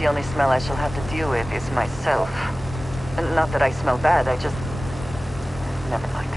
the only smell I shall have to deal with is myself. And not that I smell bad, I just... Never mind.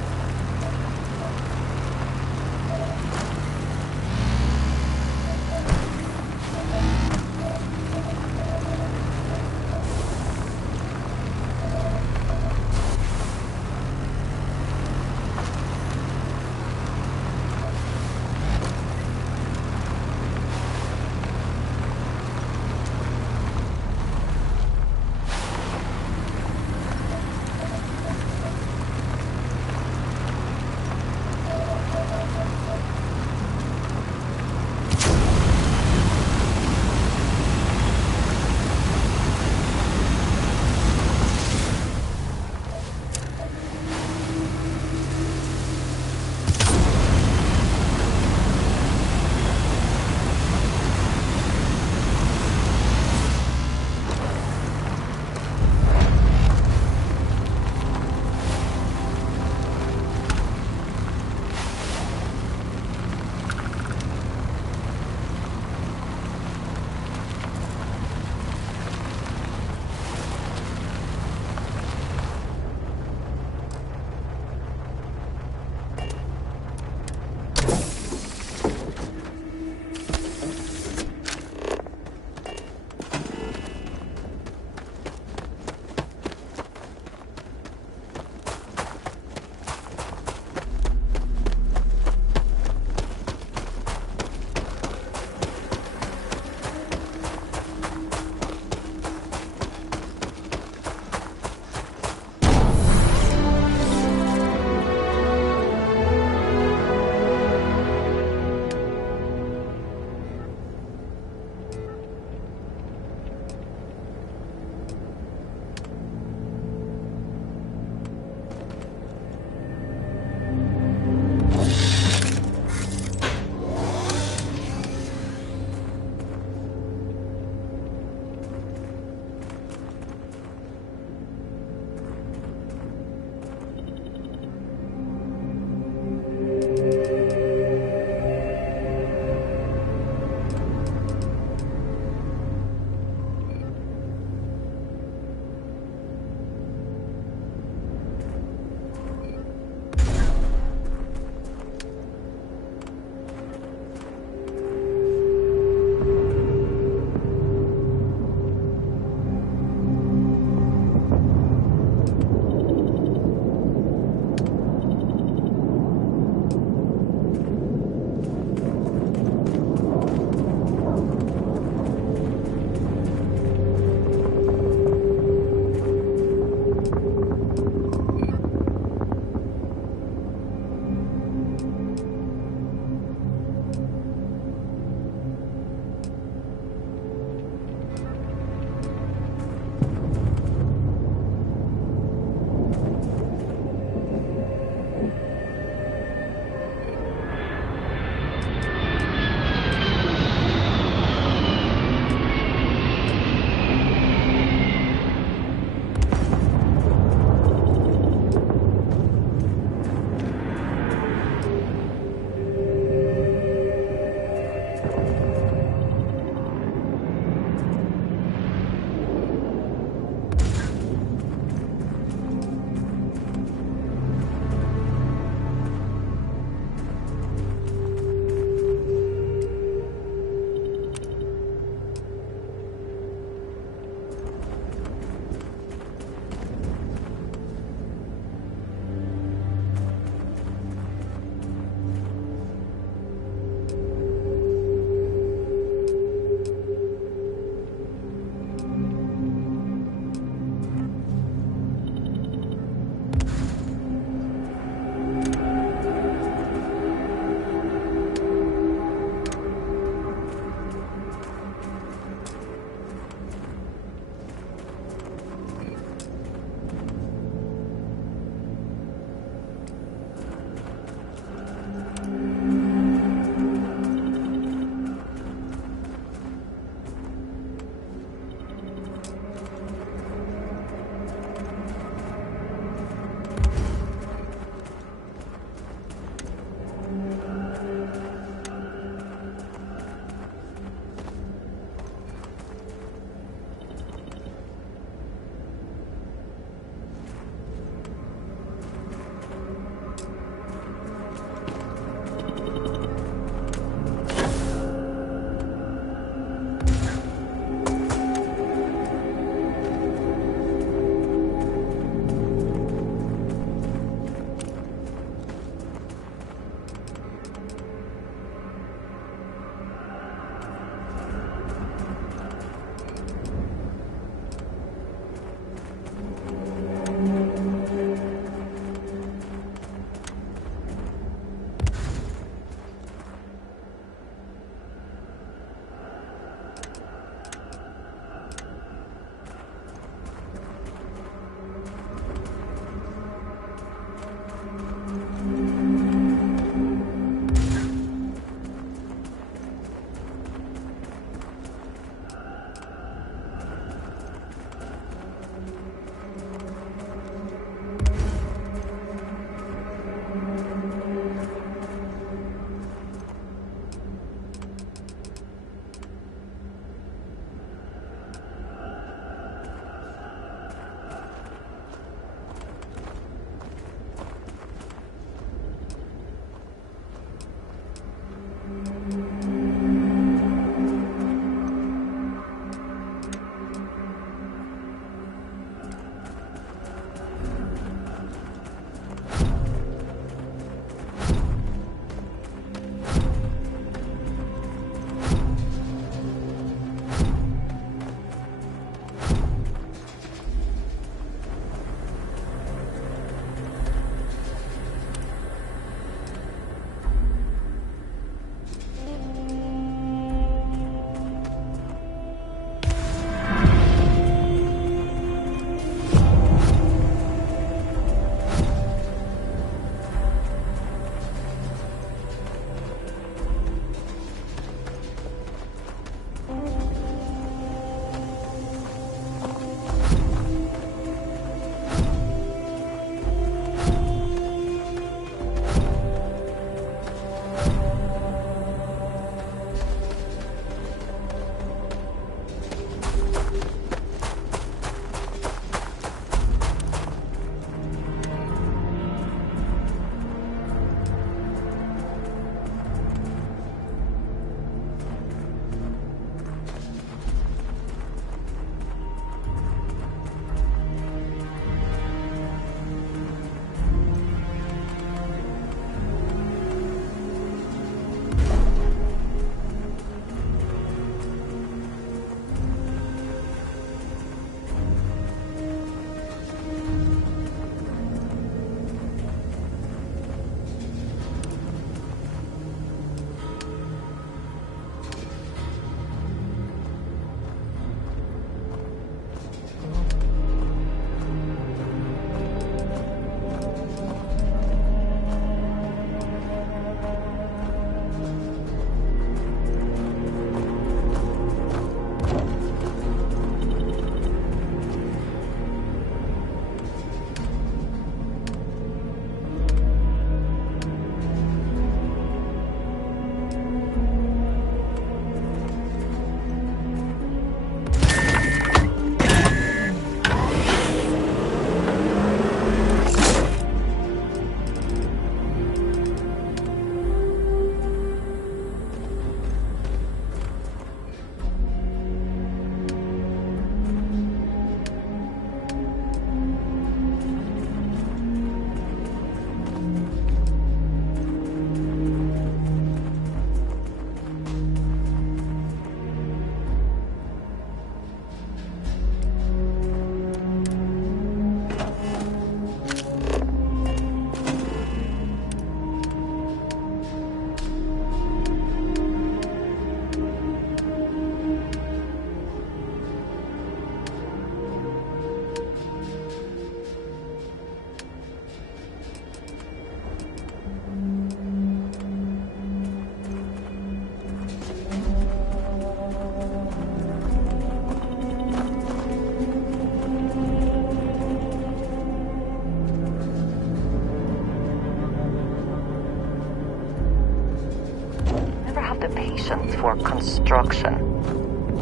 the patience for construction.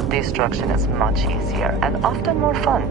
Destruction is much easier and often more fun.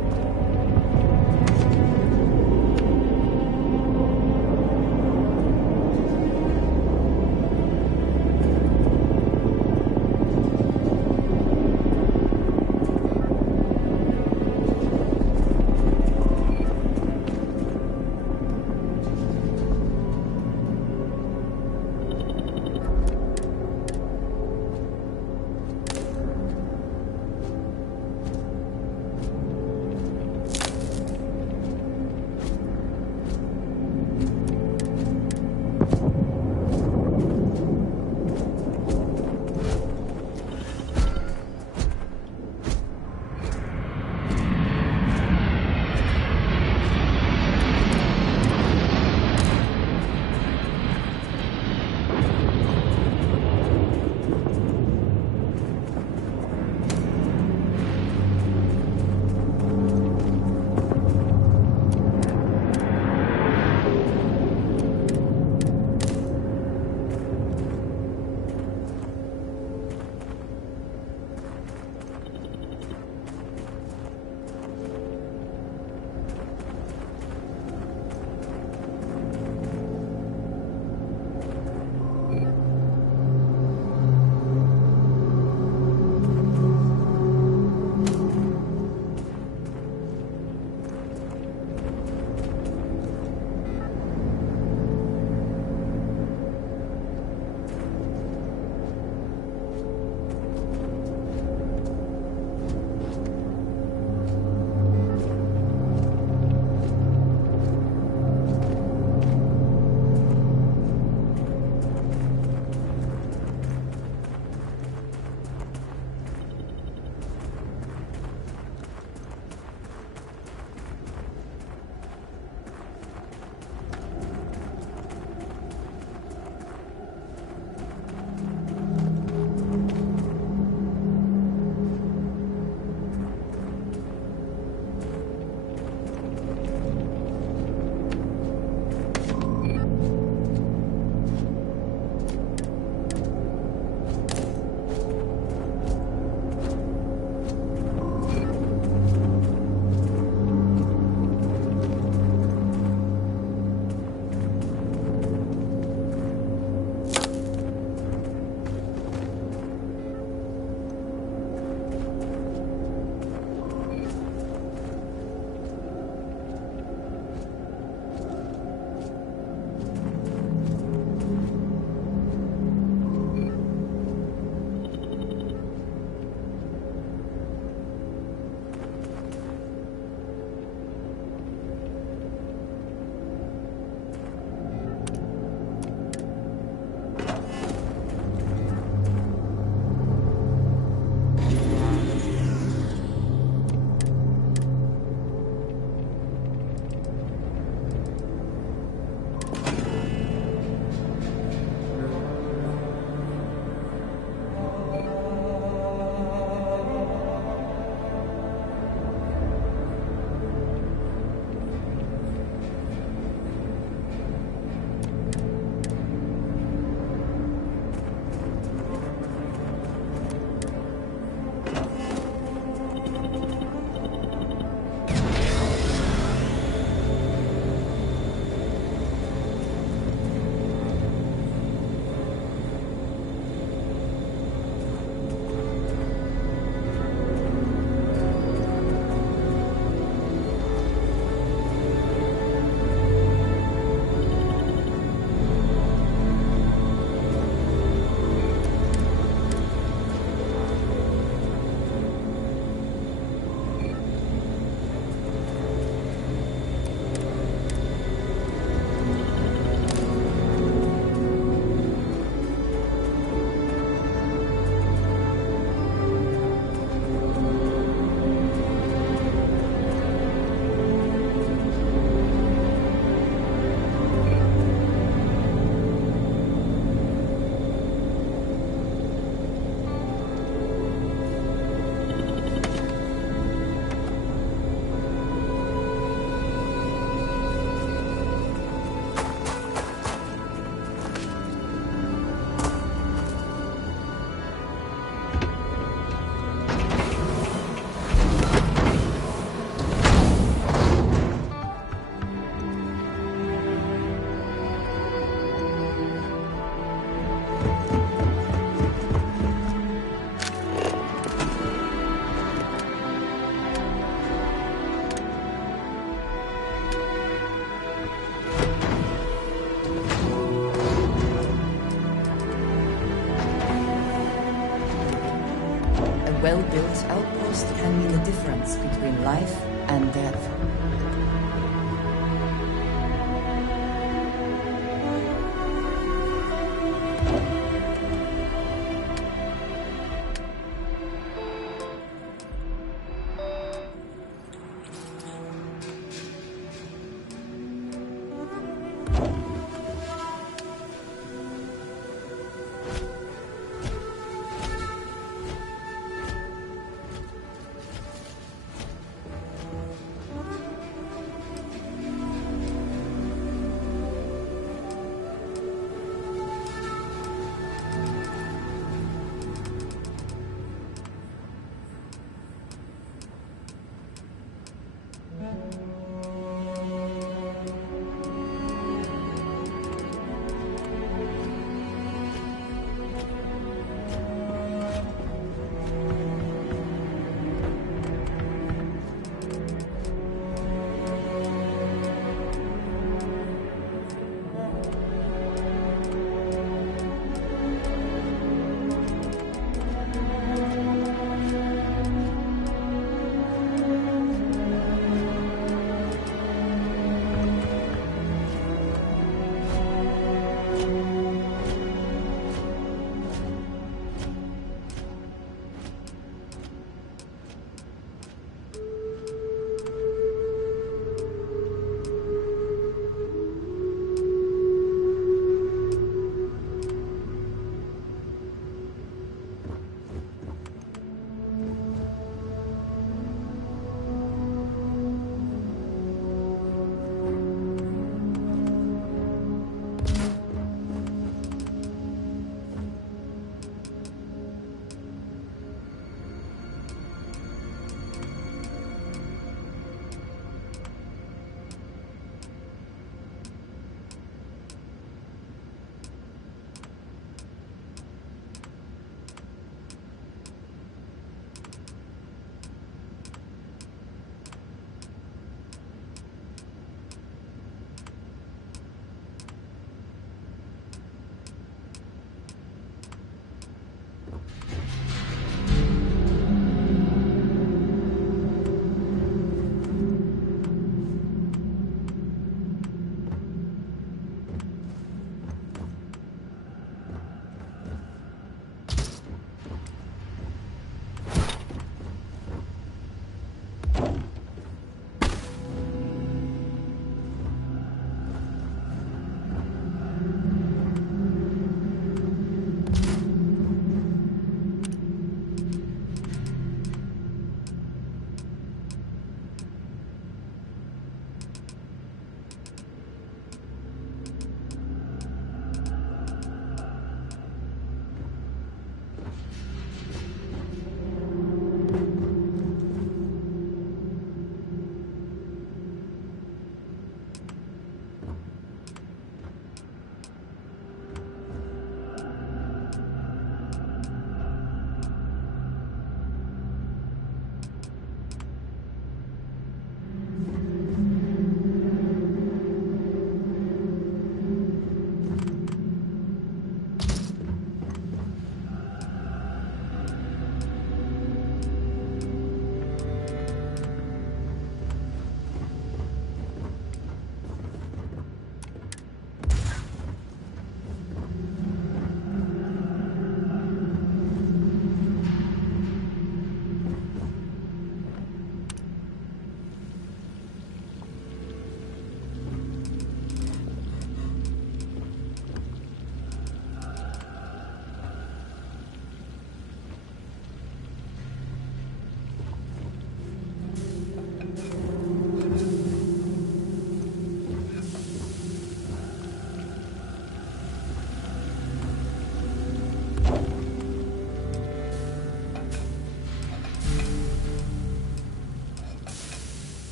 A well-built outpost can mean the difference between life and death.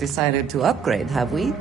decided to upgrade, have we?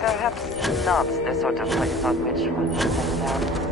Perhaps not the sort of place on which one should settle down.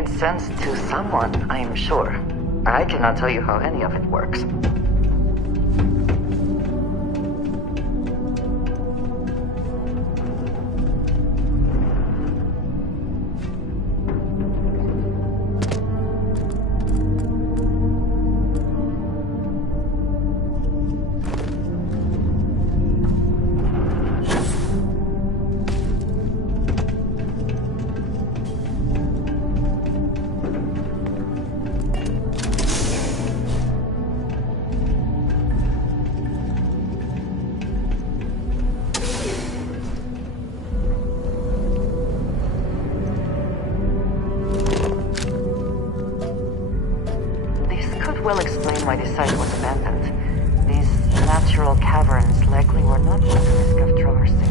made sense to someone, I am sure. I cannot tell you how any of it works. Will explain why this site was abandoned. These natural caverns likely were not worth the risk of traversing.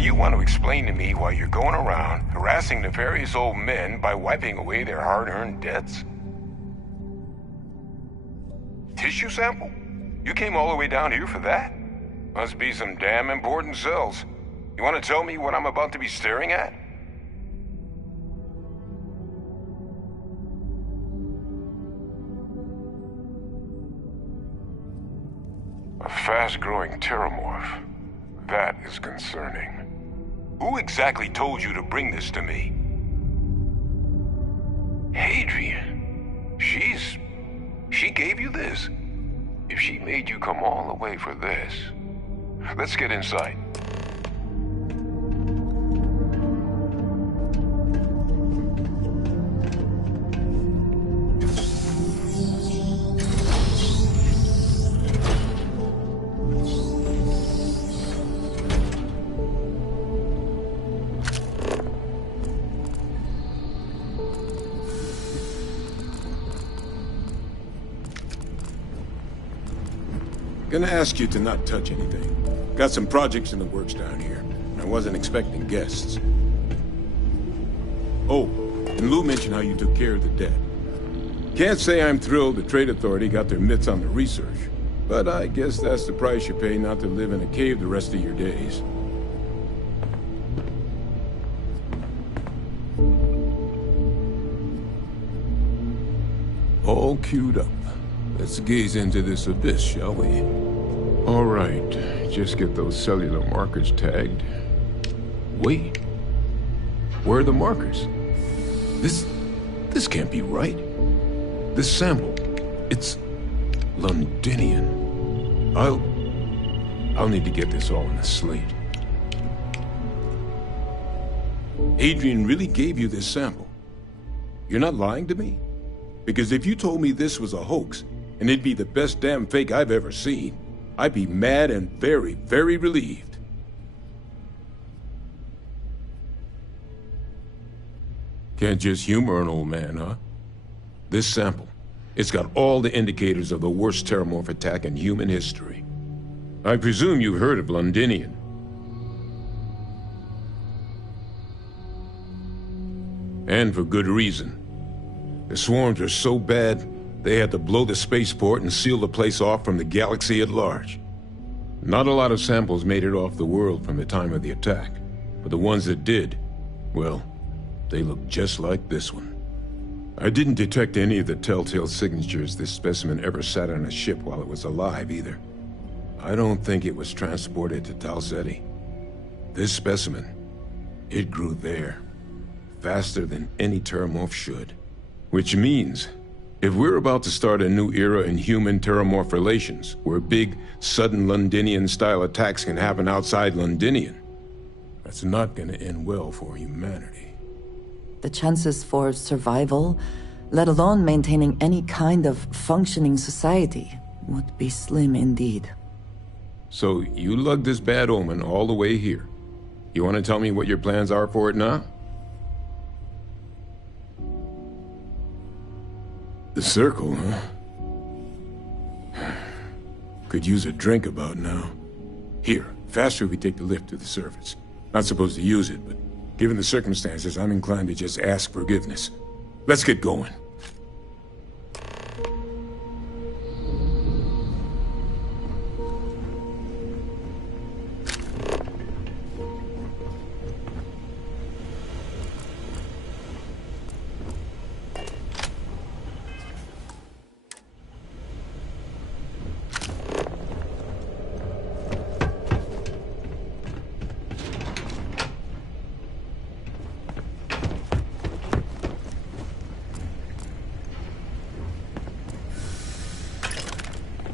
you want to explain to me why you're going around harassing nefarious old men by wiping away their hard-earned debts? Tissue sample? You came all the way down here for that? Must be some damn important cells. You want to tell me what I'm about to be staring at? A fast-growing pteromorph. That is concerning. Who exactly told you to bring this to me? Hadrian. She gave you this? If she made you come all the way for this... Let's get inside. Gonna ask you to not touch anything. Got some projects in the works down here. I wasn't expecting guests. Oh, and Lou mentioned how you took care of the dead. Can't say I'm thrilled the Trade Authority got their mitts on the research, but I guess that's the price you pay not to live in a cave the rest of your days. All queued up. Let's gaze into this abyss, shall we? All right, just get those cellular markers tagged. Wait, where are the markers? This can't be right. This sample, it's Londinian. I'll need to get this all in a slate. Adrian really gave you this sample. You're not lying to me? Because if you told me this was a hoax, and it'd be the best damn fake I've ever seen, I'd be mad and very, very relieved. Can't just humor an old man, huh? This sample, it's got all the indicators of the worst pteromorph attack in human history. I presume you've heard of Londinian. And for good reason. The swarms are so bad, they had to blow the spaceport and seal the place off from the galaxy at large. Not a lot of samples made it off the world from the time of the attack, but the ones that did, well, they look just like this one. I didn't detect any of the telltale signatures this specimen ever sat on a ship while it was alive, either. I don't think it was transported to Tal Ceti. This specimen, it grew there, faster than any pteromorph should. Which means, if we're about to start a new era in human-pteromorph relations, where big, sudden Londinian-style attacks can happen outside Londinian, that's not gonna end well for humanity. The chances for survival, let alone maintaining any kind of functioning society, would be slim indeed. So, you lugged this bad omen all the way here. You want to tell me what your plans are for it now? The circle, huh? Could use a drink about now. Here, faster if we take the lift to the surface. Not supposed to use it, but given the circumstances, I'm inclined to just ask forgiveness. Let's get going.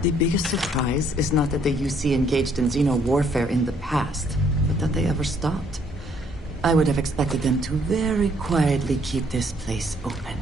The biggest surprise is not that the UC engaged in xeno warfare in the past, but that they ever stopped. I would have expected them to very quietly keep this place open.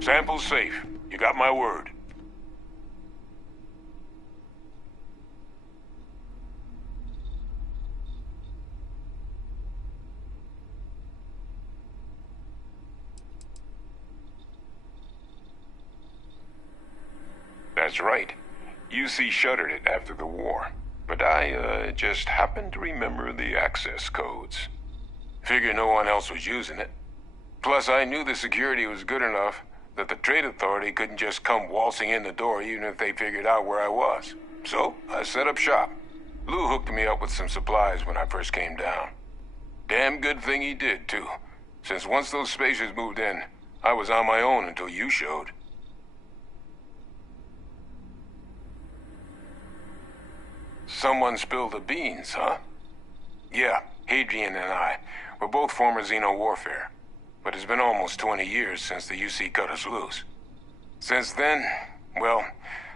Sample's safe. You got my word. That's right. UC shuttered it after the war. But I, just happened to remember the access codes. Figure no one else was using it. Plus, I knew the security was good enough that the Trade Authority couldn't just come waltzing in the door even if they figured out where I was. So, I set up shop. Lou hooked me up with some supplies when I first came down. Damn good thing he did, too. Since once those spacers moved in, I was on my own until you showed. Someone spilled the beans, huh? Yeah, Hadrian and I. We're both former Xeno warfare. But it's been almost 20 years since the UC cut us loose. Since then, well,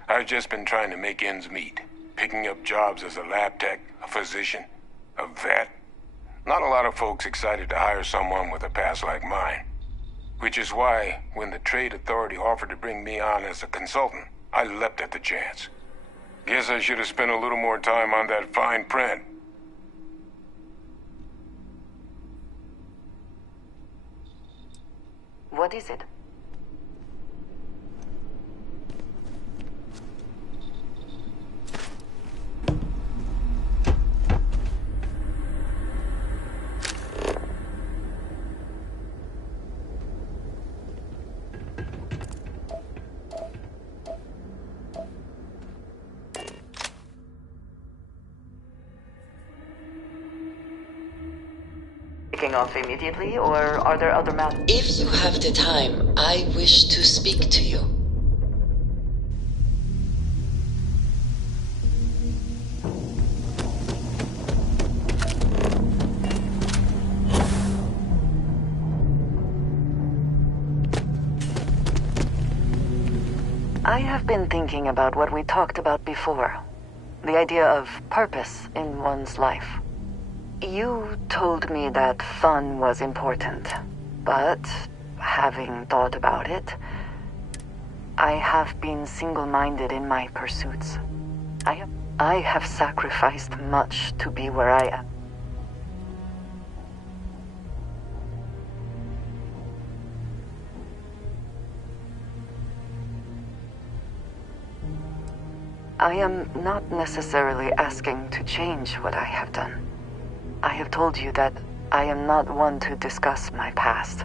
I've just been trying to make ends meet. Picking up jobs as a lab tech, a physician, a vet. Not a lot of folks excited to hire someone with a past like mine. Which is why, when the Trade Authority offered to bring me on as a consultant, I leapt at the chance. Guess I should have spent a little more time on that fine print. What is it? Taking off immediately, or are there other matters? If you have the time, I wish to speak to you. I have been thinking about what we talked about before. The idea of purpose in one's life. You told me that fun was important, but having thought about it, I have been single-minded in my pursuits. I have sacrificed much to be where I am. I am not necessarily asking to change what I have done. I have told you that I am not one to discuss my past.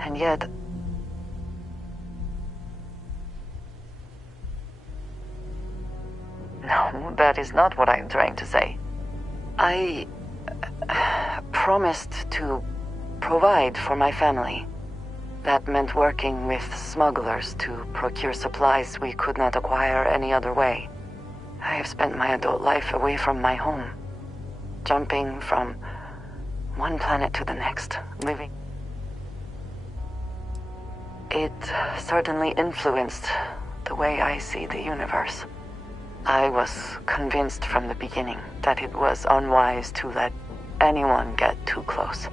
And yet... No, that is not what I am trying to say. I promised to provide for my family. That meant working with smugglers to procure supplies we could not acquire any other way. I have spent my adult life away from my home. Jumping from one planet to the next, living. It certainly influenced the way I see the universe. I was convinced from the beginning that it was unwise to let anyone get too close.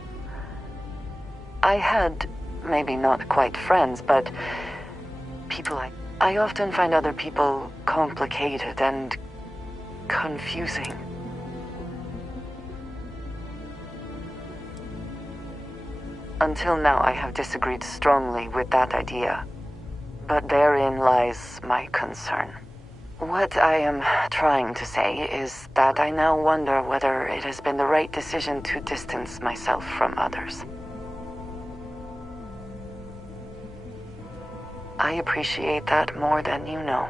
I had, maybe not quite friends, but people I often find other people complicated and confusing. Until now, I have disagreed strongly with that idea. But therein lies my concern. What I am trying to say is that I now wonder whether it has been the right decision to distance myself from others. I appreciate that more than you know.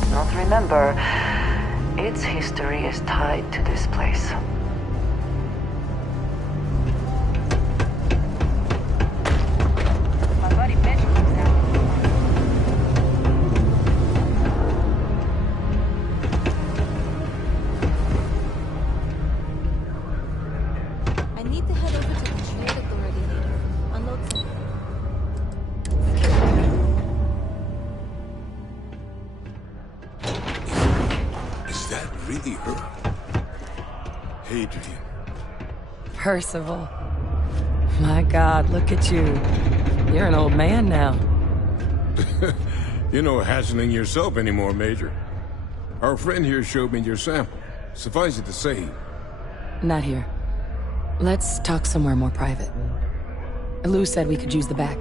does not remember, its history is tied to this place. My buddy Mitch comes out. I need to head over to the Trade Authority later. Unload some. Is that really her? Hadrian. Percival. My God, look at you. You're an old man now. You're no hassling yourself anymore, Major. Our friend here showed me your sample. Suffice it to say, Not here. Let's talk somewhere more private. Lou said we could use the back.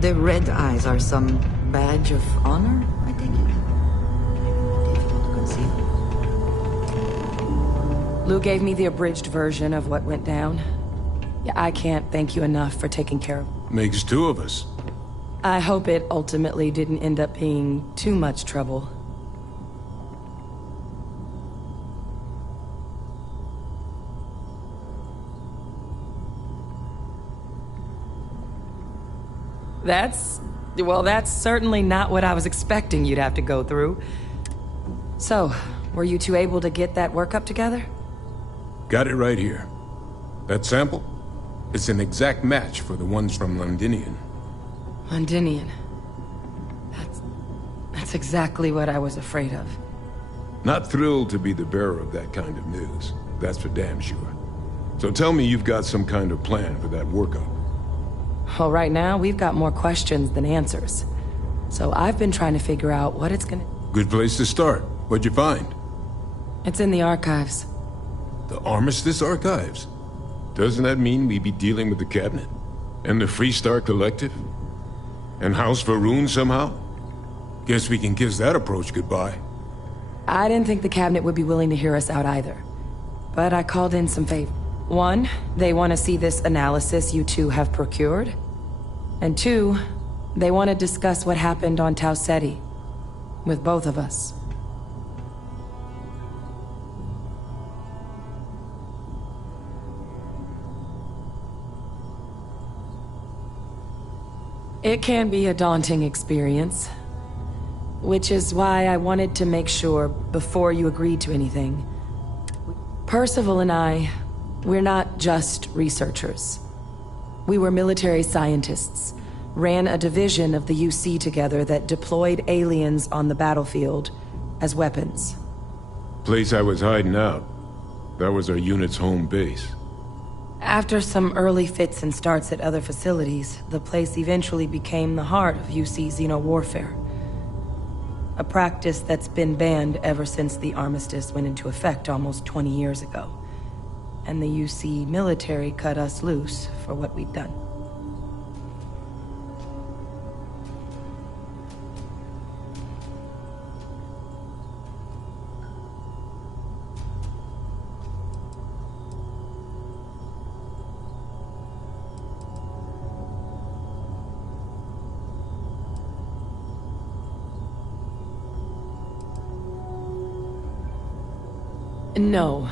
The red eyes are some badge of honor, I take it? Difficult to conceal. Lou gave me the abridged version of what went down. Yeah, I can't thank you enough for taking care of. makes two of us. I hope it ultimately didn't end up being too much trouble. That's certainly not what I was expecting you'd have to go through. So, were you two able to get that workup together? Got it right here. That sample? It's an exact match for the ones from Londinian. Londinian. That's exactly what I was afraid of. Not thrilled to be the bearer of that kind of news. That's for damn sure. So tell me you've got some kind of plan for that workup. Well, right now, we've got more questions than answers. So I've been trying to figure out what it's gonna... Good place to start. What'd you find? It's in the archives. The Armistice Archives? Doesn't that mean we'd be dealing with the Cabinet? And the Freestar Collective? And House Varun somehow? Guess we can kiss that approach goodbye. I didn't think the Cabinet would be willing to hear us out either. But I called in some favor. One, they want to see this analysis you two have procured. And two, they want to discuss what happened on Tau Ceti. With both of us. It can be a daunting experience. Which is why I wanted to make sure, before you agreed to anything, Percival and I, we're not just researchers. We were military scientists, ran a division of the UC together that deployed aliens on the battlefield as weapons. Place I was hiding out. That was our unit's home base. After some early fits and starts at other facilities, the place eventually became the heart of UC xeno-warfare. A practice that's been banned ever since the armistice went into effect almost 20 years ago. And the UC military cut us loose for what we'd done. No.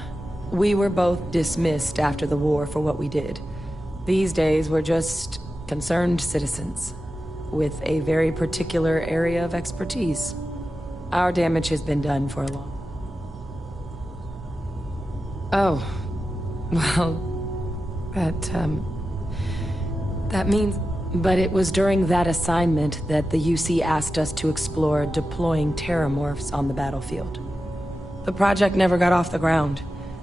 We were both dismissed after the war for what we did. These days, we're just concerned citizens with a very particular area of expertise. Our damage has been done for a long... Oh. Well, that means... But it was during that assignment that the UC asked us to explore deploying terramorphs on the battlefield. The project never got off the ground,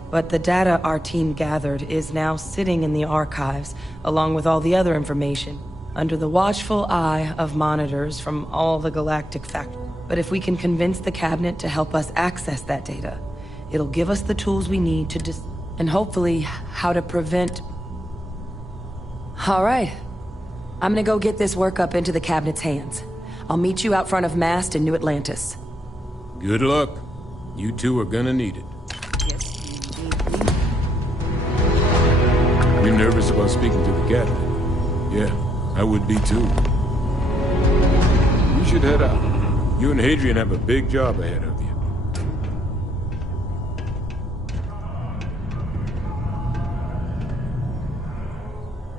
but the data our team gathered is now sitting in the archives, along with all the other information, under the watchful eye of monitors from all the galactic factories. But if we can convince the Cabinet to help us access that data, it'll give us the tools we need to and hopefully how to prevent... All right. I'm gonna go get this workup into the Cabinet's hands. I'll meet you out front of Mast in New Atlantis. Good luck. You two are gonna need it. Yes, indeed. You're nervous about speaking to the captain? Yeah, I would be too. You should head out. You and Hadrian have a big job ahead of you.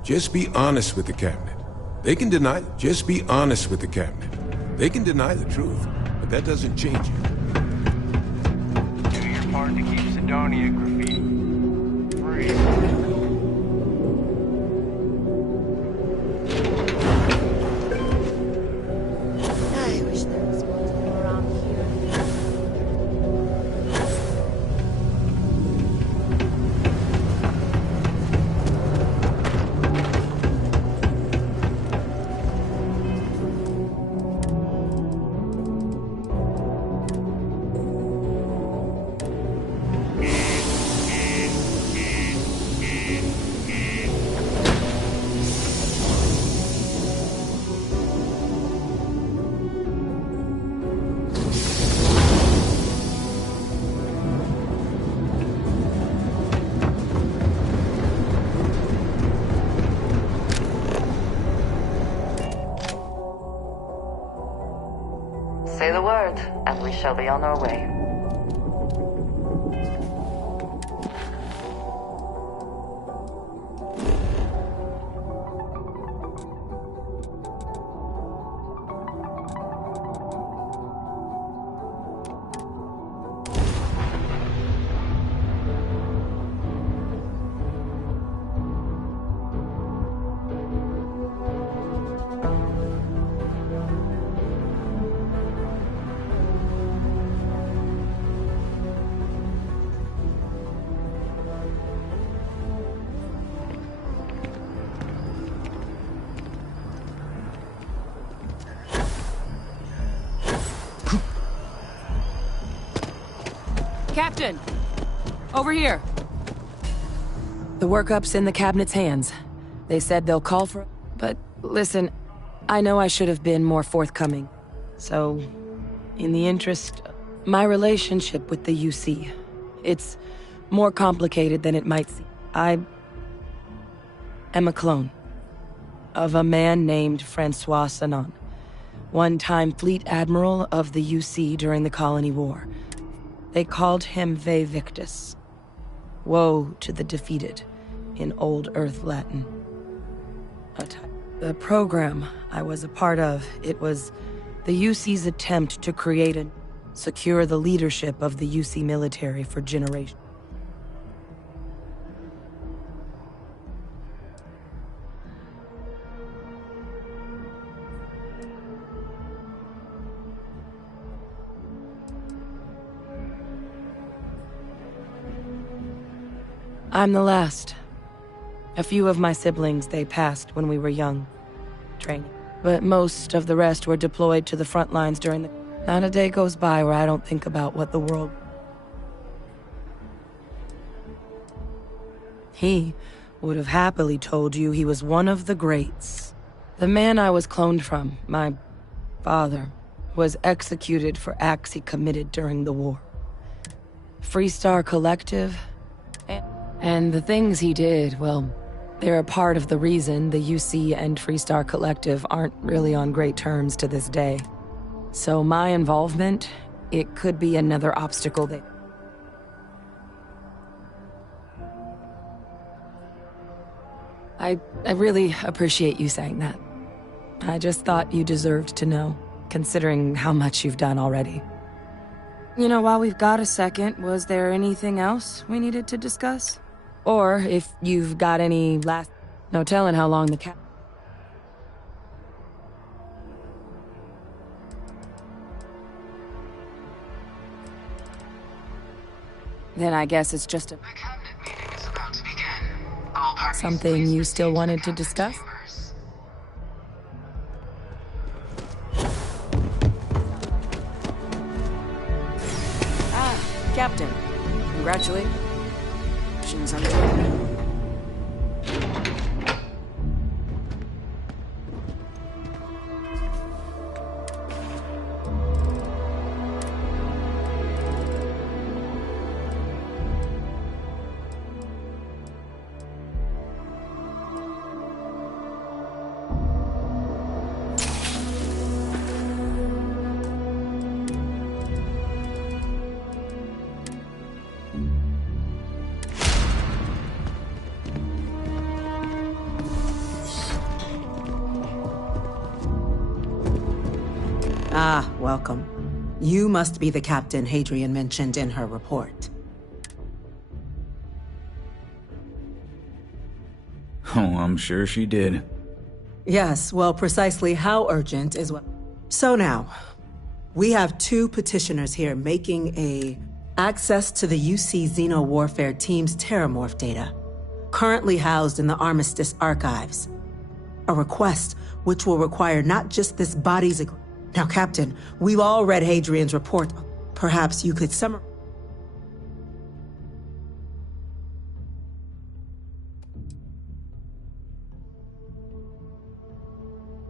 Just be honest with the cabinet. They can deny. Just be honest with the cabinet. They can deny the truth, but that doesn't change it. Do your part to keep Sidonia graffiti free. I wish there was more to go around here. Say the word, and we shall be on our way. Captain! Over here! The workup's in the cabinet's hands. They said they'll call for... But listen, I know I should have been more forthcoming. So, in the interest... My relationship with the UC. It's more complicated than it might seem. I am a clone of a man named Francois Sanon, one-time fleet admiral of the UC during the Colony War. They called him Ve Victus. Woe to the defeated, in Old Earth Latin. The program I was a part of, it was the UC's attempt to create and secure the leadership of the UC military for generations. I'm the last. A few of my siblings, they passed when we were young, training. But most of the rest were deployed to the front lines during the... Not a day goes by where I don't think about what the world... He would have happily told you he was one of the greats. The man I was cloned from, my father, was executed for acts he committed during the war. Freestar Collective... And the things he did, well, they're a part of the reason the UC and Freestar Collective aren't really on great terms to this day. So my involvement, it could be another obstacle that... I really appreciate you saying that. I just thought you deserved to know, considering how much you've done already. You know, while we've got a second, was there anything else we needed to discuss? Or if you've got any last... No telling how long the cap... Then I guess it's just a... The cabinet meeting is about to begin. All parties Something you still wanted to discuss? chambers. Captain. Congratulations on joining. Ah, welcome. You must be the captain Hadrian mentioned in her report. Oh, I'm sure she did. Yes, well, precisely how urgent is what... So now, we have two petitioners here making access to the UC Xeno Warfare Team's Terramorph data, currently housed in the Armistice archives. A request which will require not just this body's... Now, Captain, we've all read Hadrian's report. Perhaps you could summarize...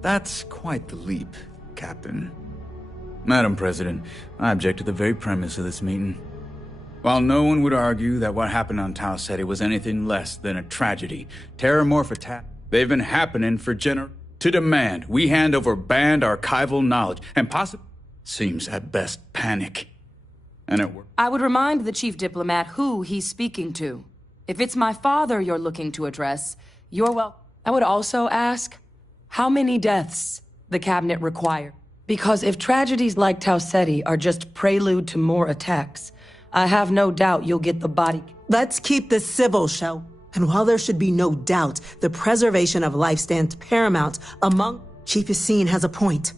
That's quite the leap, Captain. Madam President, I object to the very premise of this meeting. While no one would argue that what happened on Tau Ceti was anything less than a tragedy, Terramorph attack, they've been happening for To demand we hand over banned archival knowledge, and possibly, seems at best, panic. And it worked. I would remind the chief diplomat who he's speaking to. If it's my father you're looking to address, you're well... I would also ask, how many deaths the cabinet required? Because if tragedies like Tau Ceti are just prelude to more attacks, I have no doubt you'll get the body... Let's keep this civil, shall. And while there should be no doubt, the preservation of life stands paramount among... Chief Yassine has a point.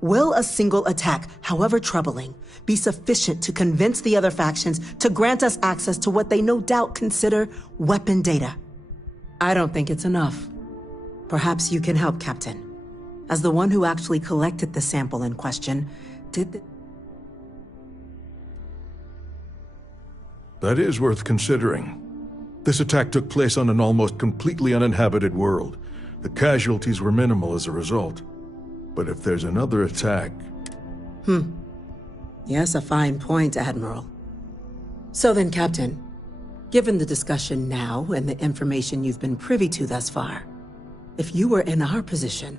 Will a single attack, however troubling, be sufficient to convince the other factions to grant us access to what they no doubt consider weapon data? I don't think it's enough. Perhaps you can help, Captain. As the one who actually collected the sample in question, That is worth considering. This attack took place on an almost completely uninhabited world. The casualties were minimal as a result. But if there's another attack... Yes, a fine point, Admiral. So then, Captain, given the discussion now and the information you've been privy to thus far, if you were in our position,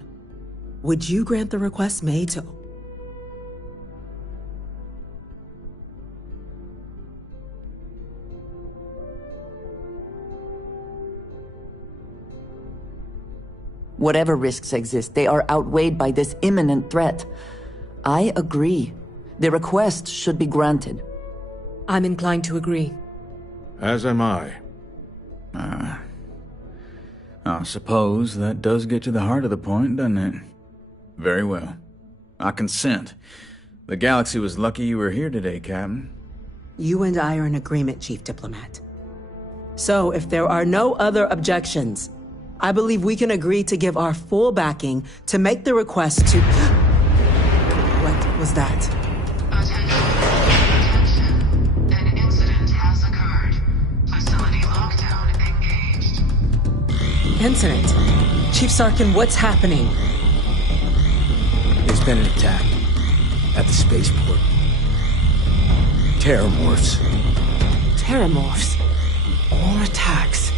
would you grant the request made to... Whatever risks exist, they are outweighed by this imminent threat. I agree. The request should be granted. I'm inclined to agree. As am I. I suppose that does get to the heart of the point, doesn't it? Very well. I consent. The galaxy was lucky you were here today, Captain. You and I are in agreement, Chief Diplomat. So, if there are no other objections, I believe we can agree to give our full backing to make the request to... What was that? Attention. An incident has occurred. Facility lockdown engaged. Incident? Chief Sarkin, what's happening? There's been an attack at the spaceport. Terramorphs. Terramorphs. More attacks.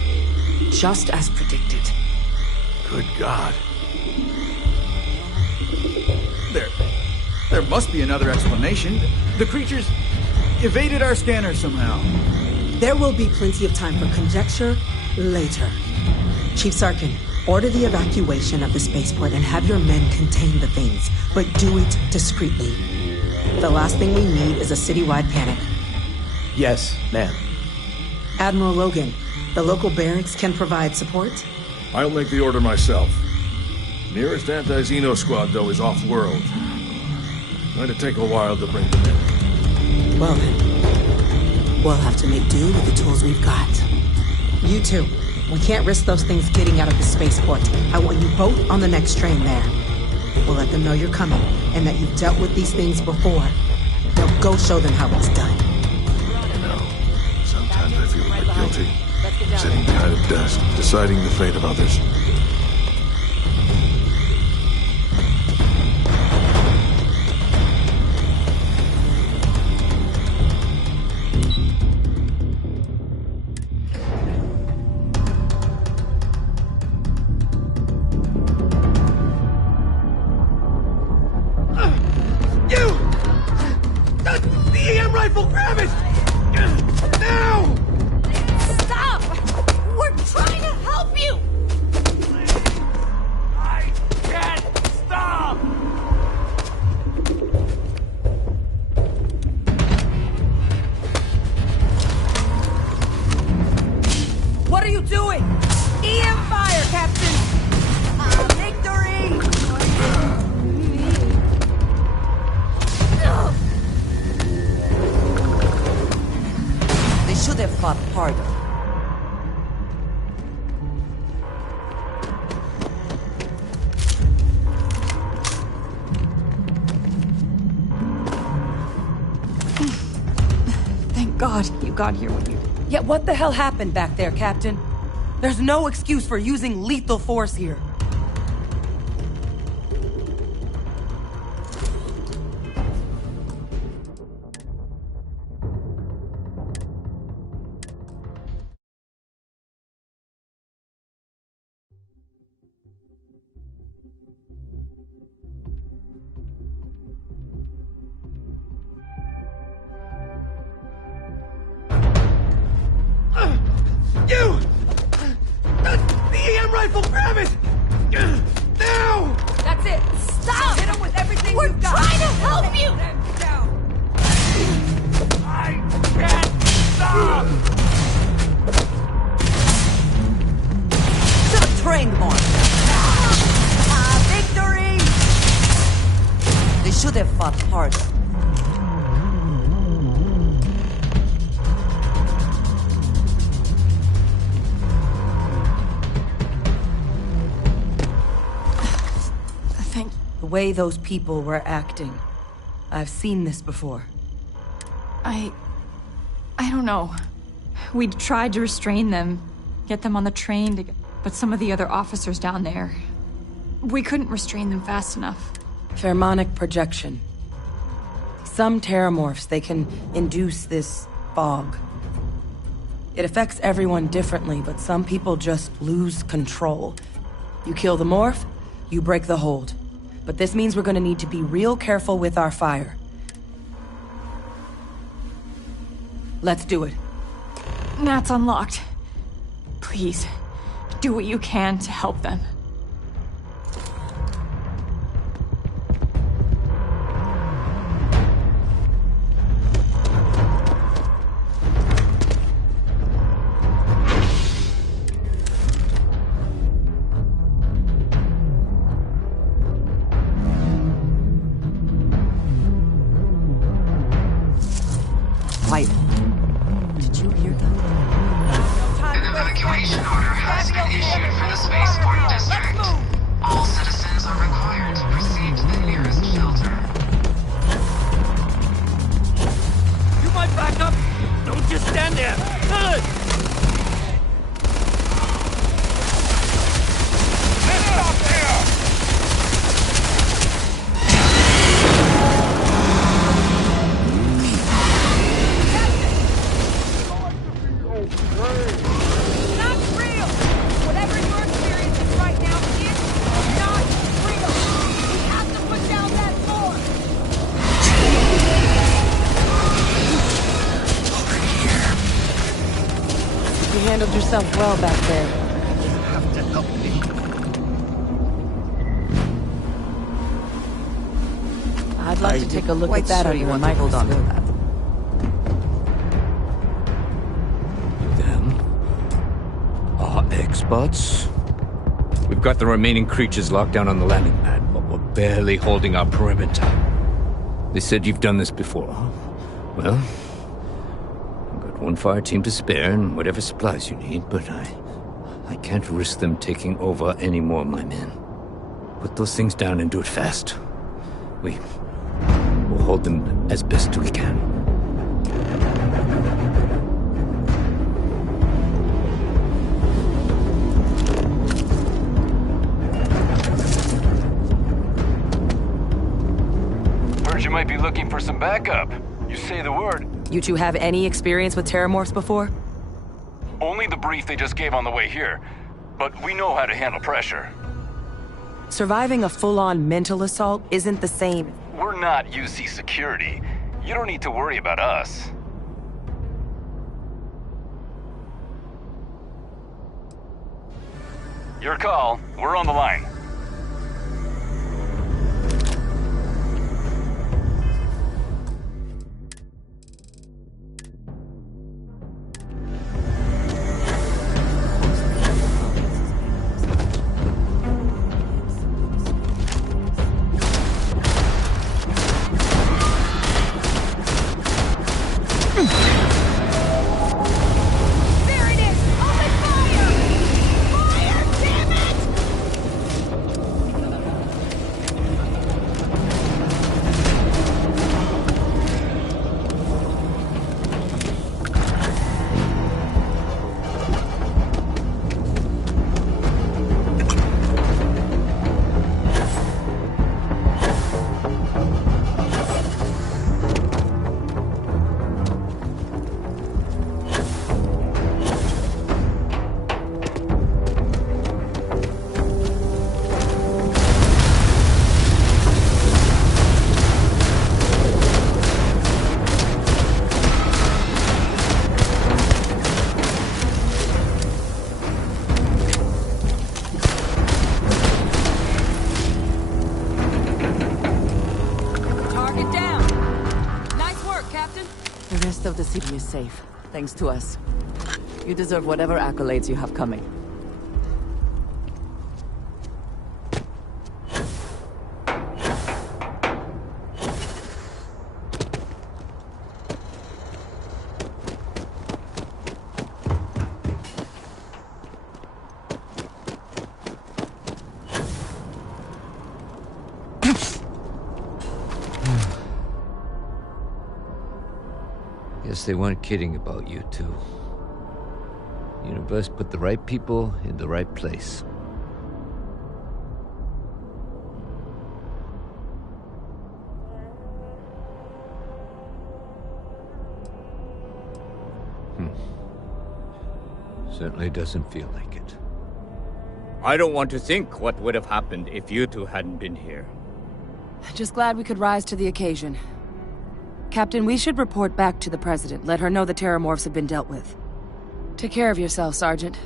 Just as predicted. Good God. There must be another explanation. The creatures evaded our scanner somehow. There will be plenty of time for conjecture later. Chief Sarkin, order the evacuation of the spaceport and have your men contain the things, but do it discreetly. The last thing we need is a citywide panic. Yes, ma'am. Admiral Logan, the local barracks can provide support? I'll make the order myself. Nearest anti-Xeno squad, though, is off-world. Going to take a while to bring them in. Well then, we'll have to make do with the tools we've got. You two, we can't risk those things getting out of the spaceport. I want you both on the next train there. We'll let them know you're coming, and that you've dealt with these things before. Now go show them how it's done. You know, sometimes I feel a bit guilty. Sitting behind a desk, deciding the fate of others. The EM rifle, grab it! Now! Stop! We're trying to help you! I can't stop! do it! EM fire, Captain! Victory! They should have fought harder. Thank God you got here when you did. Yeah, what the hell happened back there, Captain? There's no excuse for using lethal force here. You! The EM rifle, grab it! Now! That's it! Stop! Hit him with everything We're you've got! trying to help you! I can't stop! Should have trained more. Victory! They should have fought harder. Thank The way those people were acting. I've seen this before. I don't know. We'd tried to restrain them, get them on the train to get... But some of the other officers down there... We couldn't restrain them fast enough. Pheromonic projection. Some terramorphs, they can induce this fog. It affects everyone differently, but some people just lose control. You kill the morph, you break the hold. But this means we're gonna need to be real careful with our fire. Let's do it. That's unlocked. Please, do what you can to help them. Quiet. Did you hear that? An evacuation order has been issued for the spaceport district. All citizens are required to proceed to the nearest shelter. You might back up! Don't just stand there! Good! Let's stop there! Not real! Whatever your experience is right now is not real! We have to put down that door! You handled yourself well back there. You have to help me. I'd like to take a look Quite at that sure under you a want to hold on to microscope. that. Them are experts. We've got the remaining creatures locked down on the landing pad, but we're barely holding our perimeter. They said you've done this before. Well, I've got one fire team to spare and whatever supplies you need, but I can't risk them taking over any more of my men. Put those things down and do it fast. We'll hold them as best we can. Heard you might be looking for some backup. You say the word. You two have any experience with terramorphs before? Only the brief they just gave on the way here. But we know how to handle pressure. Surviving a full-on mental assault isn't the same. We're not UC security. You don't need to worry about us. Your call. We're on the line. city is safe, thanks to us. You deserve whatever accolades you have coming. Guess they weren't kidding about you two. Universe put the right people in the right place. Certainly doesn't feel like it. I don't want to think what would have happened if you two hadn't been here. Just glad we could rise to the occasion. Captain, we should report back to the President. Let her know the Terramorphs have been dealt with. Take care of yourself, Sergeant.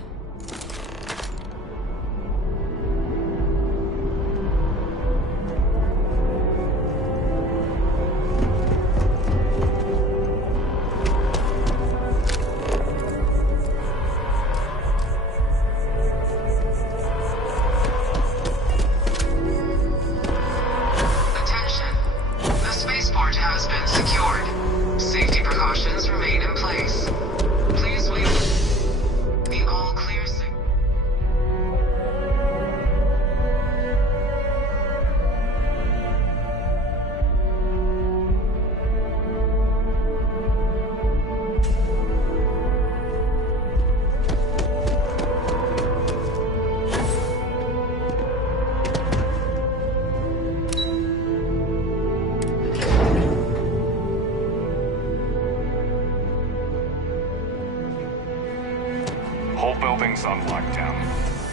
Buildings on lockdown.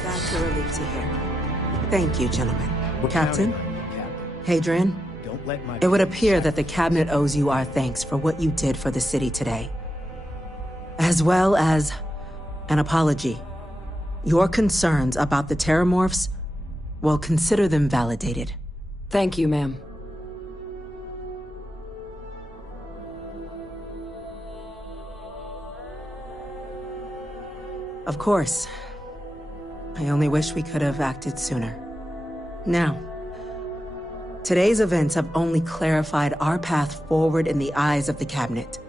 That's a relief to hear. Thank you, gentlemen. Captain? Hadrian? It would appear that the Cabinet owes you our thanks for what you did for the city today. As well as an apology. Your concerns about the Terramorphs, well, consider them validated. Thank you, ma'am. Of course. I only wish we could have acted sooner. Now, today's events have only clarified our path forward in the eyes of the Cabinet.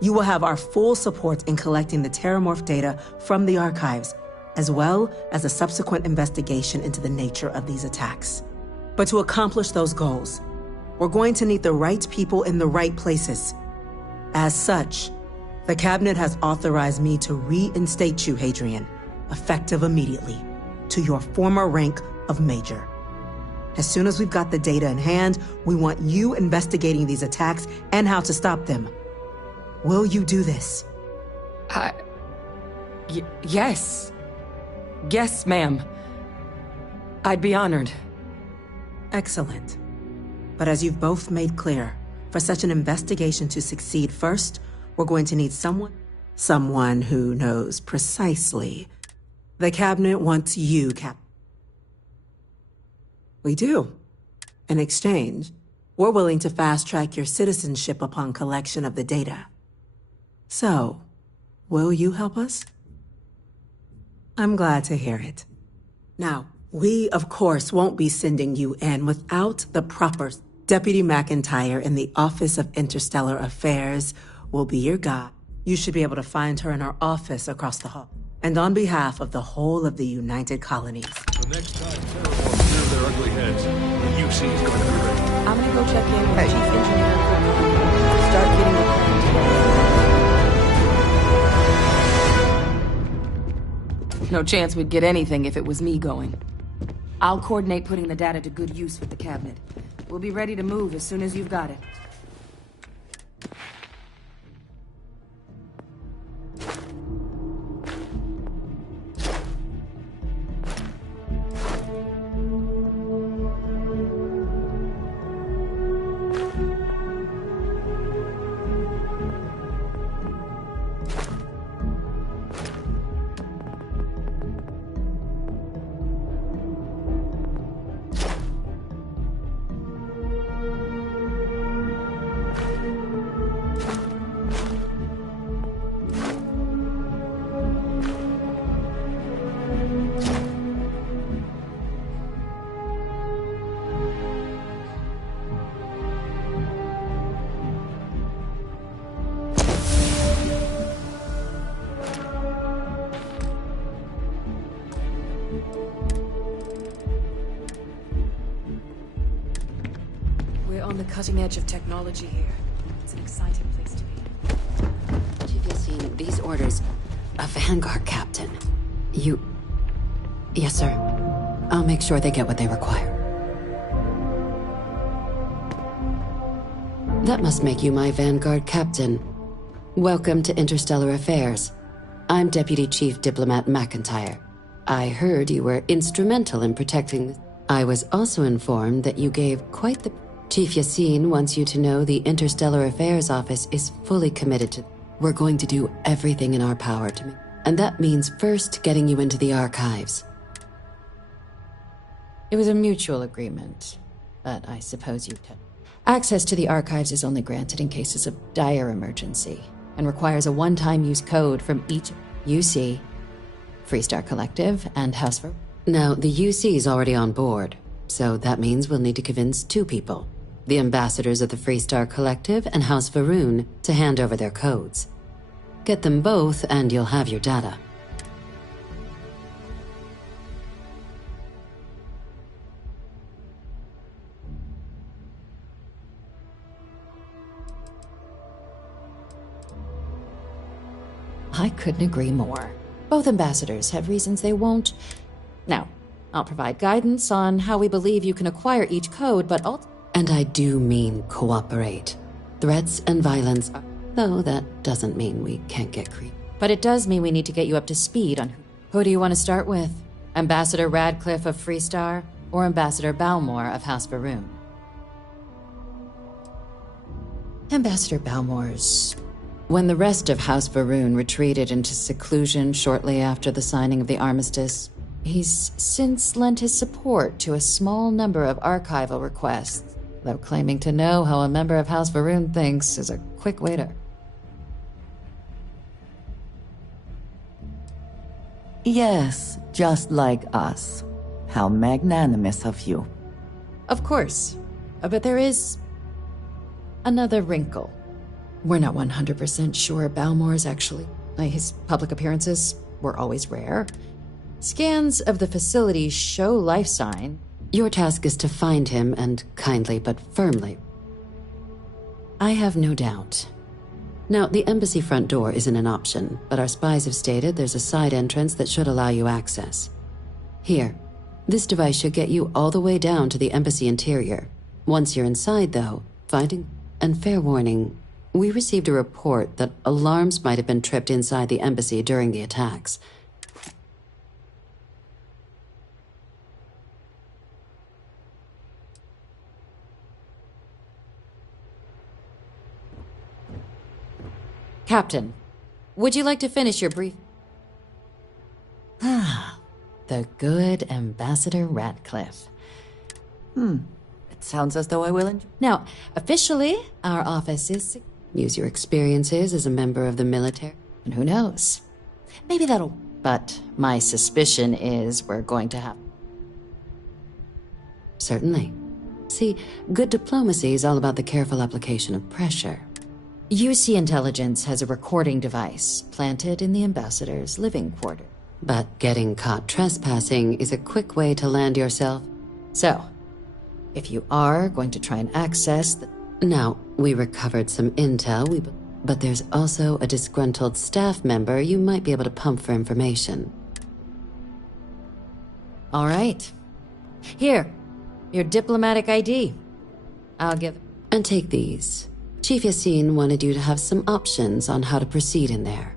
You will have our full support in collecting the Terramorph data from the archives, as well as a subsequent investigation into the nature of these attacks. But to accomplish those goals, we're going to need the right people in the right places. As such, the Cabinet has authorized me to reinstate you, Hadrian, effective immediately, to your former rank of Major. As soon as we've got the data in hand, we want you investigating these attacks and how to stop them. Will you do this? Yes. Yes, ma'am. I'd be honored. Excellent. But as you've both made clear, for such an investigation to succeed first, we're going to need someone who knows precisely. The Cabinet wants you, We do. In exchange, we're willing to fast-track your citizenship upon collection of the data. So, will you help us? I'm glad to hear it. Now, we, of course, won't be sending you in without the proper Deputy McIntyre in the Office of Interstellar Affairs will be your guide. You should be able to find her in our office across the hall. And on behalf of the whole of the United Colonies. The next time Terramorphs rear their ugly heads, the UC is going to be ready. I'm gonna go check in with the Chief Engineer. Start getting the plan together. No chance we'd get anything if it was me going. I'll coordinate putting the data to good use with the Cabinet. We'll be ready to move as soon as you've got it. cutting edge of technology here. It's an exciting place to be. Chief Yassine, these orders... A Vanguard captain. You... Yes, sir. I'll make sure they get what they require. That must make you my Vanguard captain. Welcome to Interstellar Affairs. I'm Deputy Chief Diplomat McIntyre. I heard you were instrumental in protecting... I was also informed that you gave quite the... Chief Yassine wants you to know the Interstellar Affairs Office is fully committed to... We're going to do everything in our power to... And that means first getting you into the archives. It was a mutual agreement, but I suppose you... Access to the archives is only granted in cases of dire emergency, and requires a one-time use code from each UC, Freestar Collective, and House for... Now, the UC is already on board, so that means we'll need to convince two people. The ambassadors of the Freestar Collective and House Varun to hand over their codes. Get them both, and you'll have your data. I couldn't agree more. Both ambassadors have reasons they won't. Now, I'll provide guidance on how we believe you can acquire each code, but And I do mean cooperate. Threats and violence are... Though that doesn't mean we can't get creepy. But it does mean we need to get you up to speed on who do you want to start with? Ambassador Radcliffe of Freestar, or Ambassador Balmore of House Varun? Ambassador Balmore's... When the rest of House Varun retreated into seclusion shortly after the signing of the armistice, he's since lent his support to a small number of archival requests, though claiming to know how a member of House Varun thinks is a quick way to... Yes, just like us. How magnanimous of you. Of course. But there is... another wrinkle. We're not 100% sure Balmore's actually... His public appearances were always rare. Scans of the facility show life sign. Your task is to find him and kindly but firmly. I have no doubt. Now, the embassy front door isn't an option, but our spies have stated there's a side entrance that should allow you access. Here, this device should get you all the way down to the embassy interior. Once you're inside, though, finding... And fair warning, we received a report that alarms might have been tripped inside the embassy during the attacks. Captain, would you like to finish your brief? The good Ambassador Radcliffe. It sounds as though I will enjoy... Now, officially, our office is... Use your experiences as a member of the military. And who knows? Maybe that'll... But my suspicion is we're going to have... Certainly. See, good diplomacy is all about the careful application of pressure. UC Intelligence has a recording device planted in the ambassador's living quarter. But getting caught trespassing is a quick way to land yourself. So, if you are going to try and access the... Now, we recovered some intel, but there's also a disgruntled staff member you might be able to pump for information. All right. Here, your diplomatic ID. I'll give... And take these. Chief Yassine wanted you to have some options on how to proceed in there.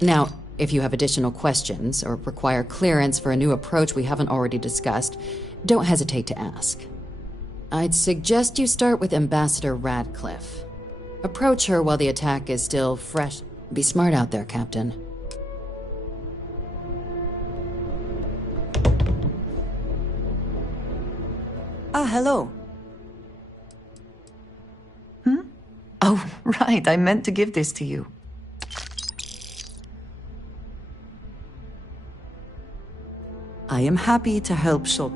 Now, if you have additional questions or require clearance for a new approach we haven't already discussed, don't hesitate to ask. I'd suggest you start with Ambassador Radcliffe. Approach her while the attack is still fresh. Be smart out there, Captain. Hello. Oh, right, I meant to give this to you. I am happy to help show...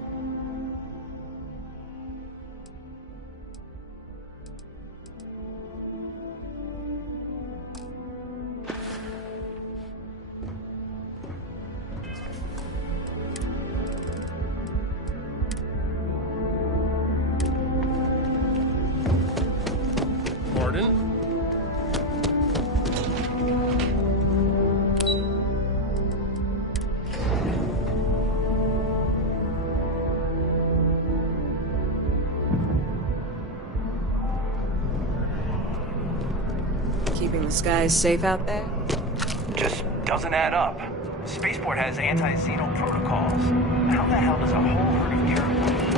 Sky's safe out there? Just doesn't add up. Spaceport has anti-Xeno protocols. How the hell does a whole herd of terrorists...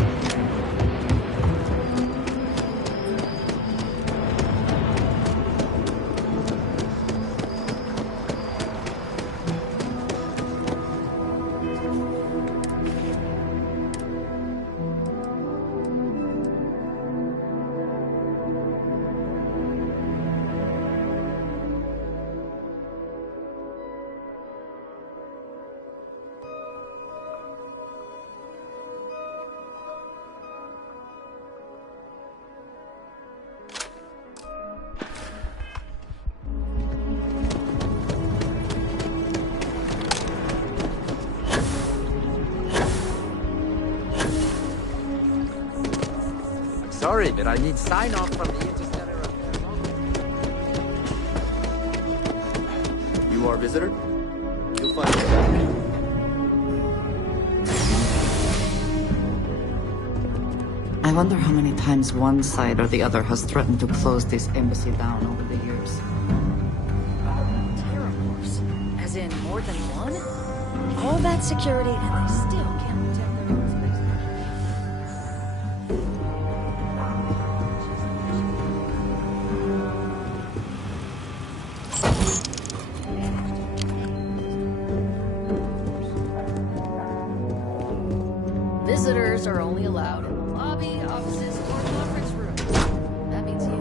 Sorry, but I need sign-off from the Interstellar Affairs. You are a visitor? You'll find me. I wonder how many times one side or the other has threatened to close this embassy down over the years. Terrormorphs? As in more than one? All that security and they still can't protect their own space. Visitors are only allowed in the lobby, offices, or conference rooms. That means you.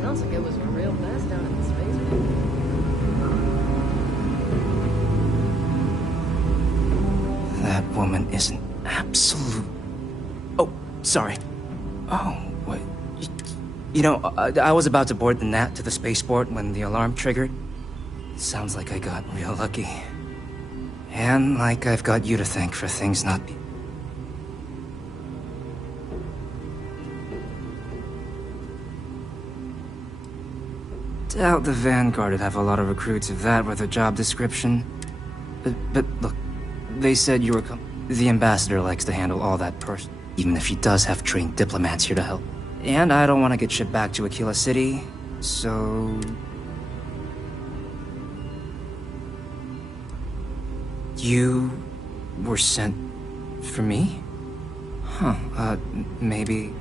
Sounds like it was a real mess down in the spaceport. That woman is an absolute... Oh, sorry. Oh, what? You know, I was about to board the Nat to the spaceport when the alarm triggered. Sounds like I got real lucky. And like I've got you to thank for things not be... Doubt the Vanguard would have a lot of recruits if that were the job description. But look, they said you were the ambassador likes to handle all that person, even if he does have trained diplomats here to help. And I don't want to get shipped back to Aquila City, so... You were sent for me? Huh, maybe...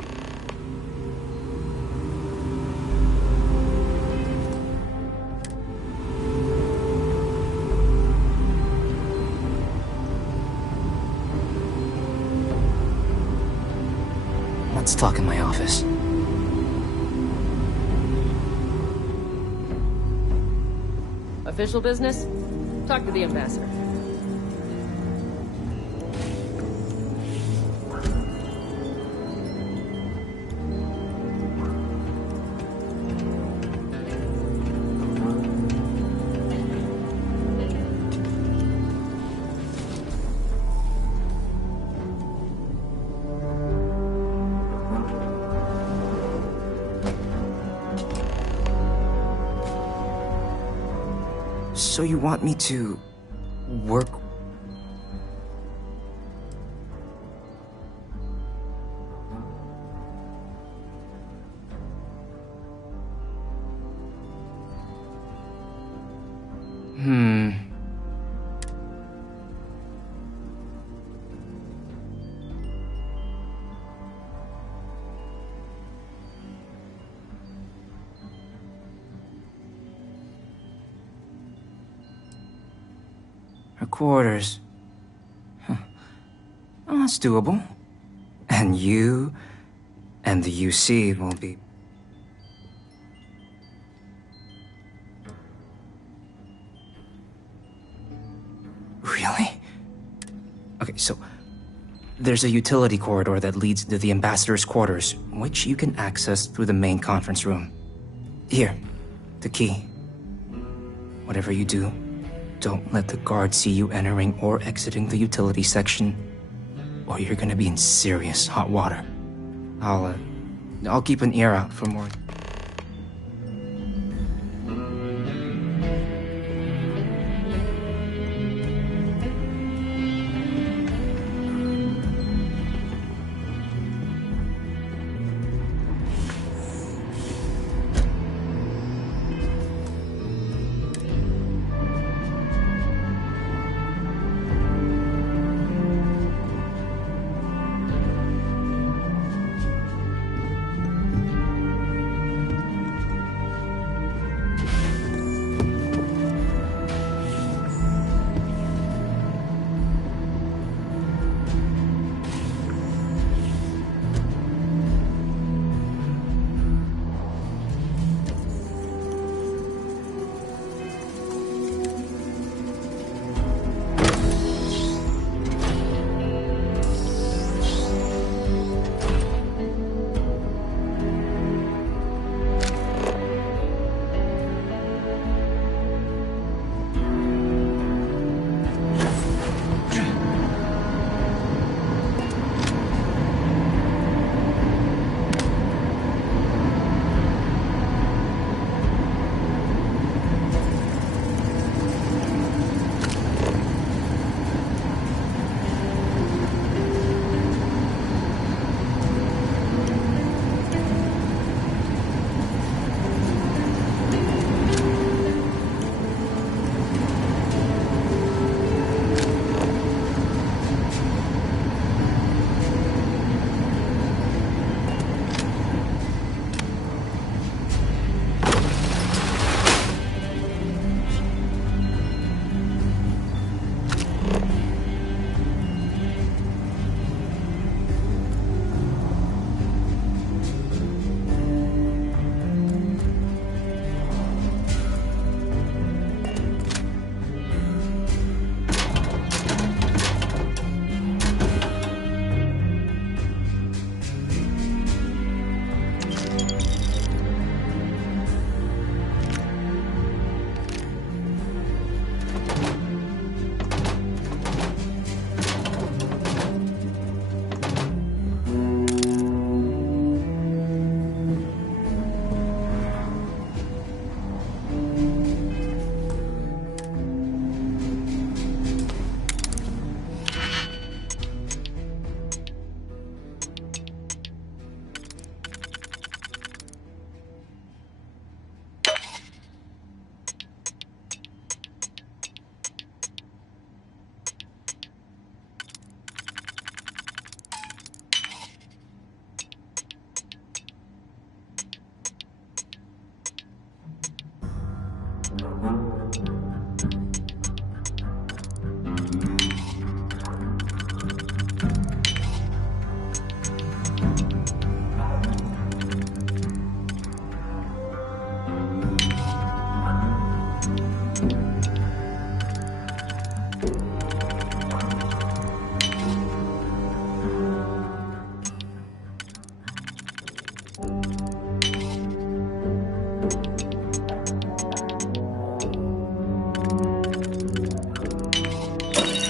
Let's talk in my office. Official business? Talk to the ambassador. So you want me to... work... Her quarters. Huh. Oh, that's doable. And you and the UC will be... Really? Okay, so there's a utility corridor that leads to the ambassador's quarters, which you can access through the main conference room. Here, the key. Whatever you do, don't let the guards see you entering or exiting the utility section, or you're gonna be in serious hot water. I'll keep an ear out for more.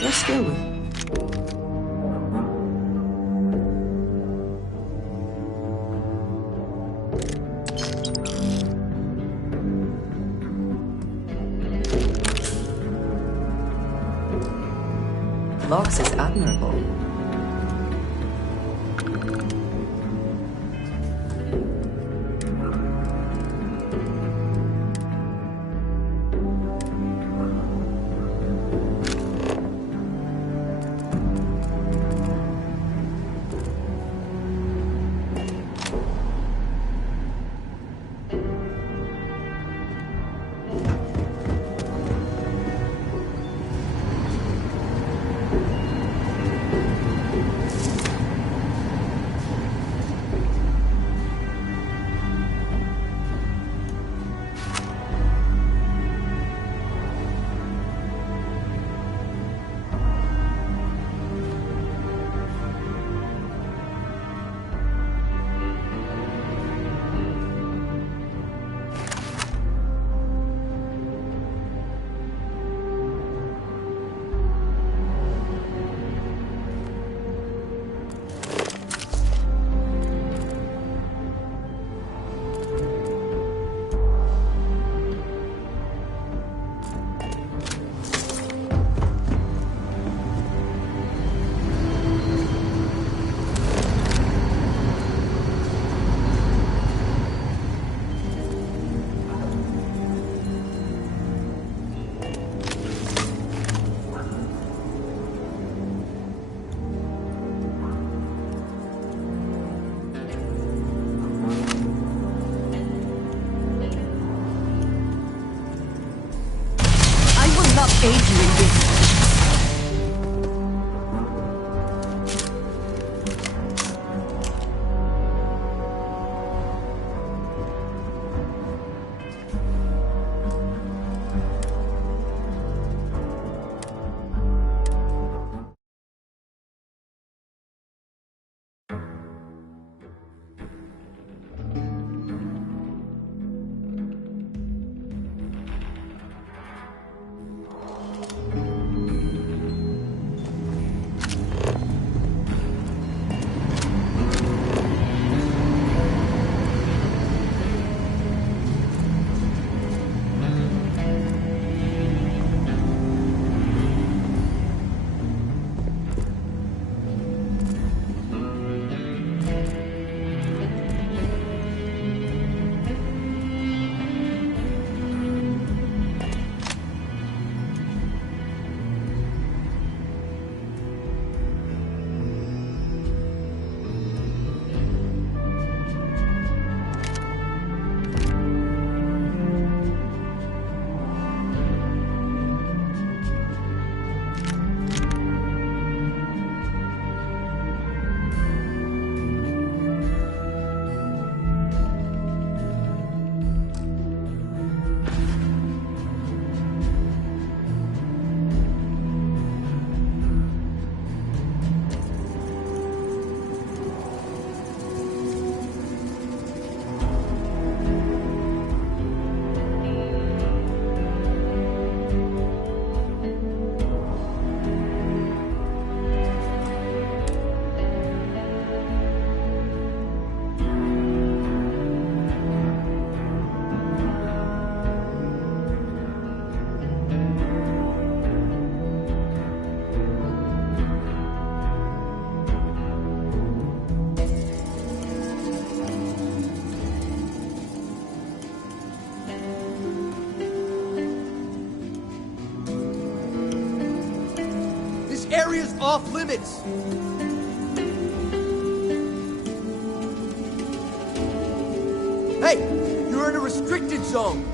Let's go with it. Vox is admirable. aid you in this. Area's off limits! Hey! You're in a restricted zone!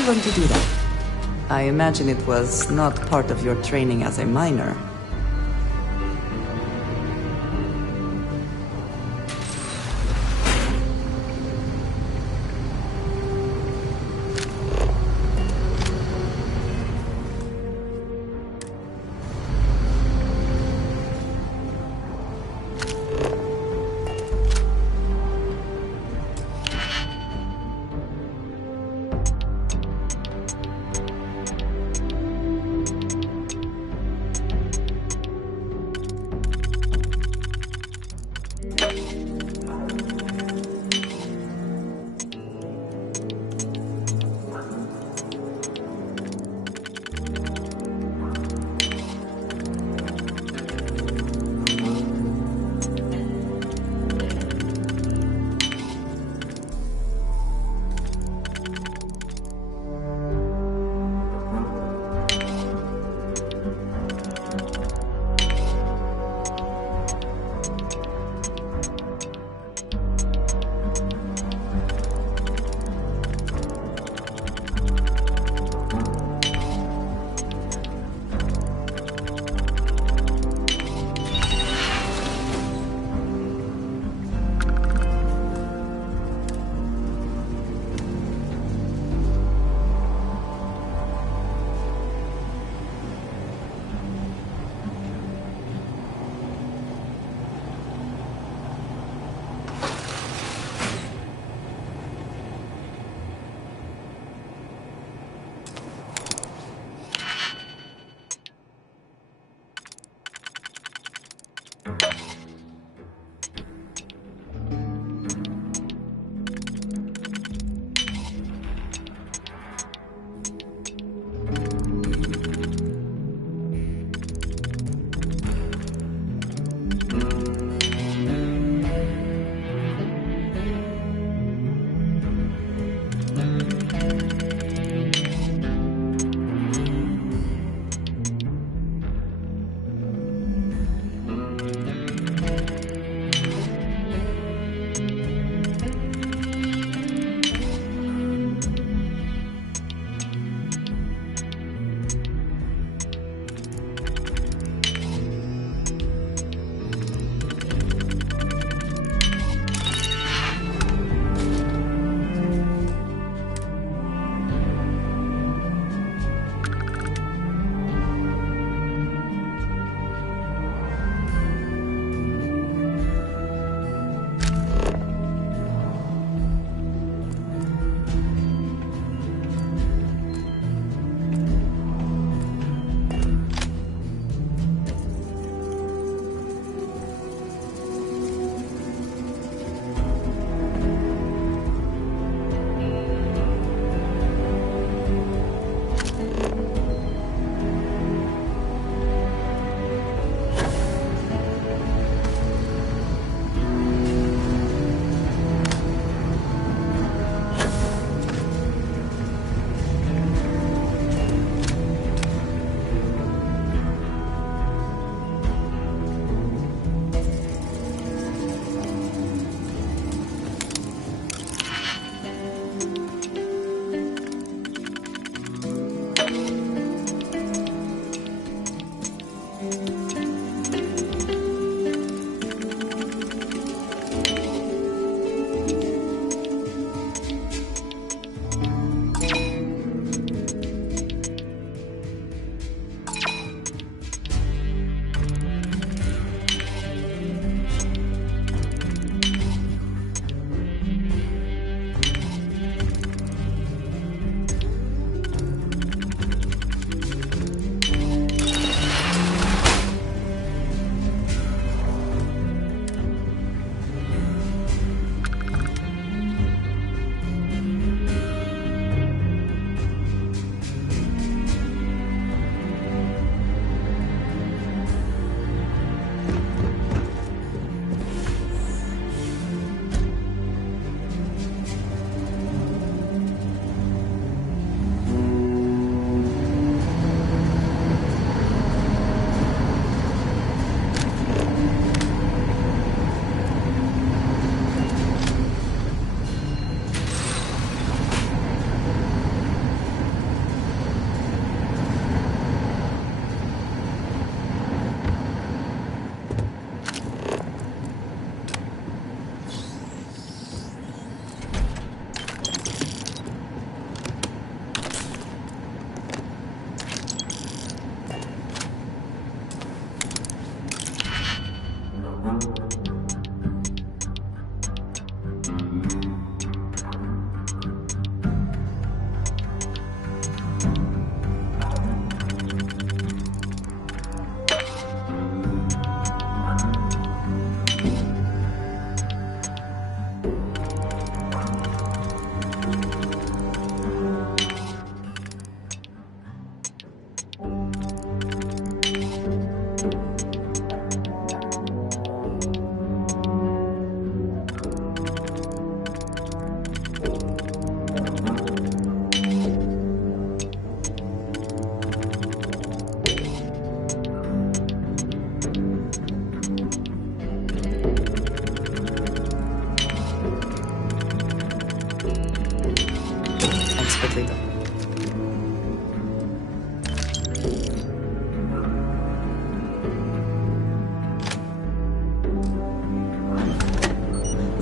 you learn to do that? I imagine it was not part of your training as a miner.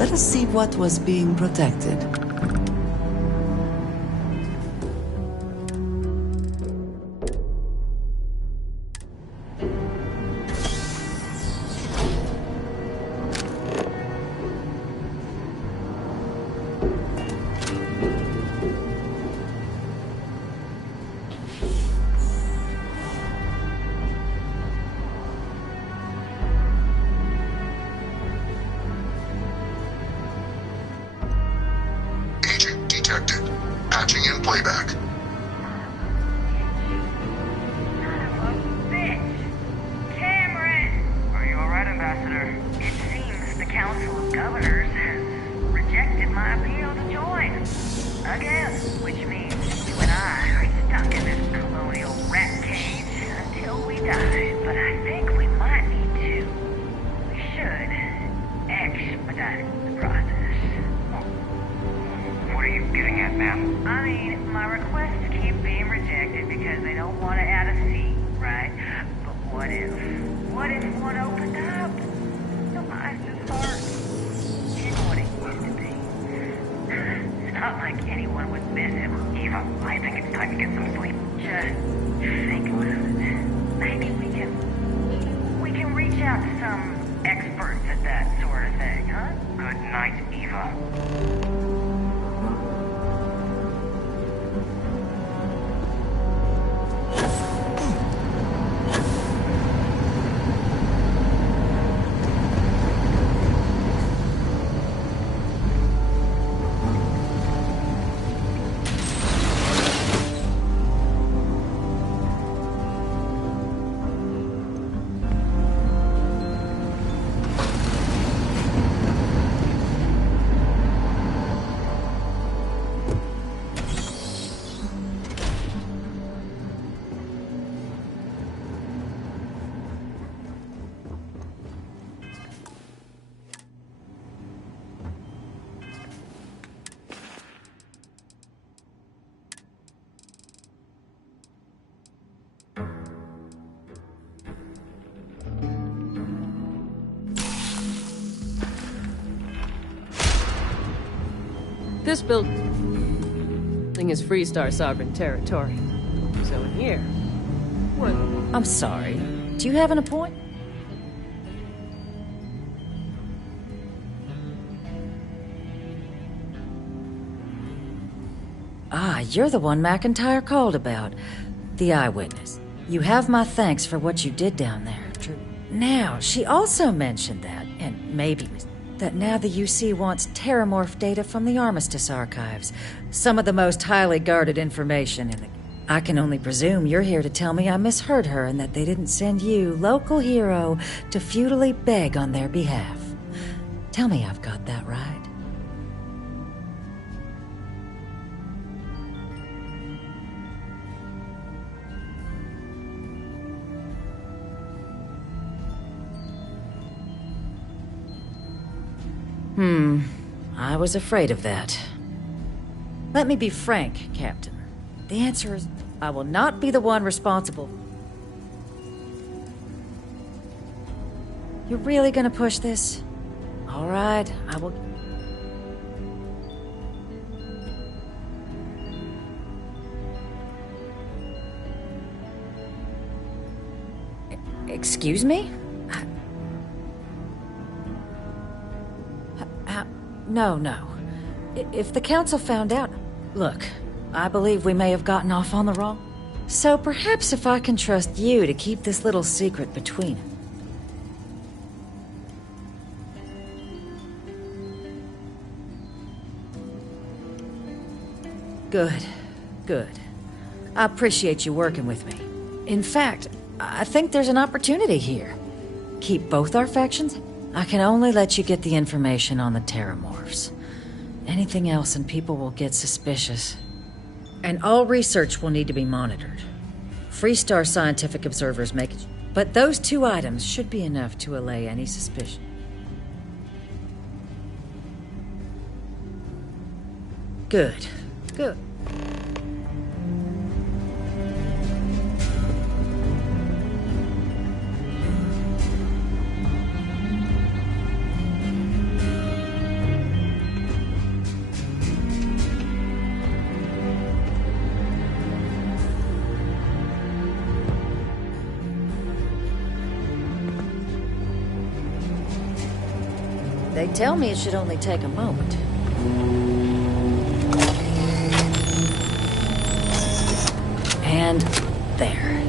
Let us see what was being protected. Patching in playback. Are you alright, Ambassador? It seems the Council of Governors has rejected my appeal to join. Again, which means you and I are stuck in this colonial rat cage until we die. But I think we might need to. We should expedite the process. What are you getting at, ma'am? I mean, my requests keep being rejected because they don't want to add a seat, right? But what if one opened up? The Mice's heart isn't what it used to be. It's not like anyone would miss him. Eva, I think it's time to get some sleep. Just think about it. Maybe we can reach out to some experts at that sort of thing, huh? Good night, Eva. This building is Freestar sovereign territory. So in here... What? I'm sorry. Do you have an appointment? Ah, you're the one McIntyre called about. The eyewitness. You have my thanks for what you did down there. True. Now, she also mentioned that, and maybe that now the UC wants Terramorph data from the Armistice archives. Some of the most highly guarded information in the... I can only presume you're here to tell me I misheard her and that they didn't send you, local hero, to futilely beg on their behalf. Tell me I've got that right. I was afraid of that. Let me be frank, Captain. The answer is, I will not be the one responsible. You're really gonna push this? All right, I will... Excuse me? No. If the Council found out... Look, I believe we may have gotten off on the wrong... So perhaps if I can trust you to keep this little secret between us. Good. I appreciate you working with me. In fact, I think there's an opportunity here. Keep both our factions... I can only let you get the information on the Terramorphs. Anything else and people will get suspicious. And all research will need to be monitored. Freestar scientific observers make it... But those two items should be enough to allay any suspicion. Good. They tell me it should only take a moment. And there.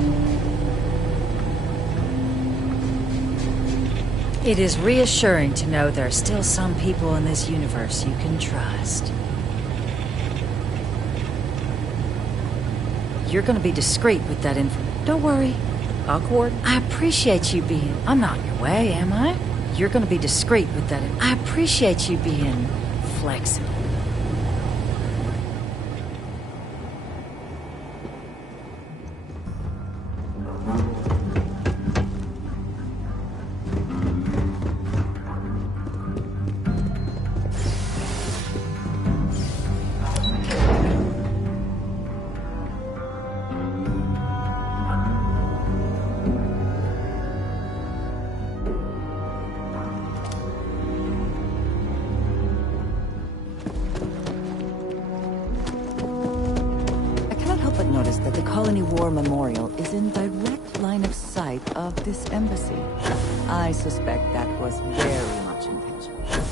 It is reassuring to know there are still some people in this universe you can trust. You're gonna be discreet with that info. Don't worry. Awkward. I appreciate you being... I'm not in your way, am I? You're gonna be discreet with that. I appreciate you being flexible. This embassy. I suspect that was very much intentional.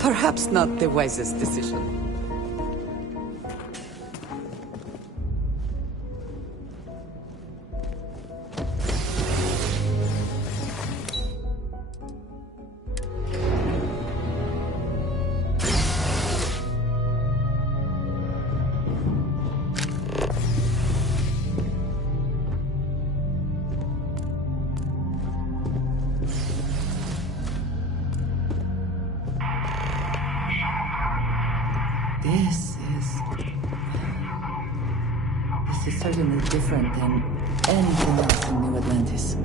Perhaps not the wisest decision. This is certainly different than anything else in New Atlantis.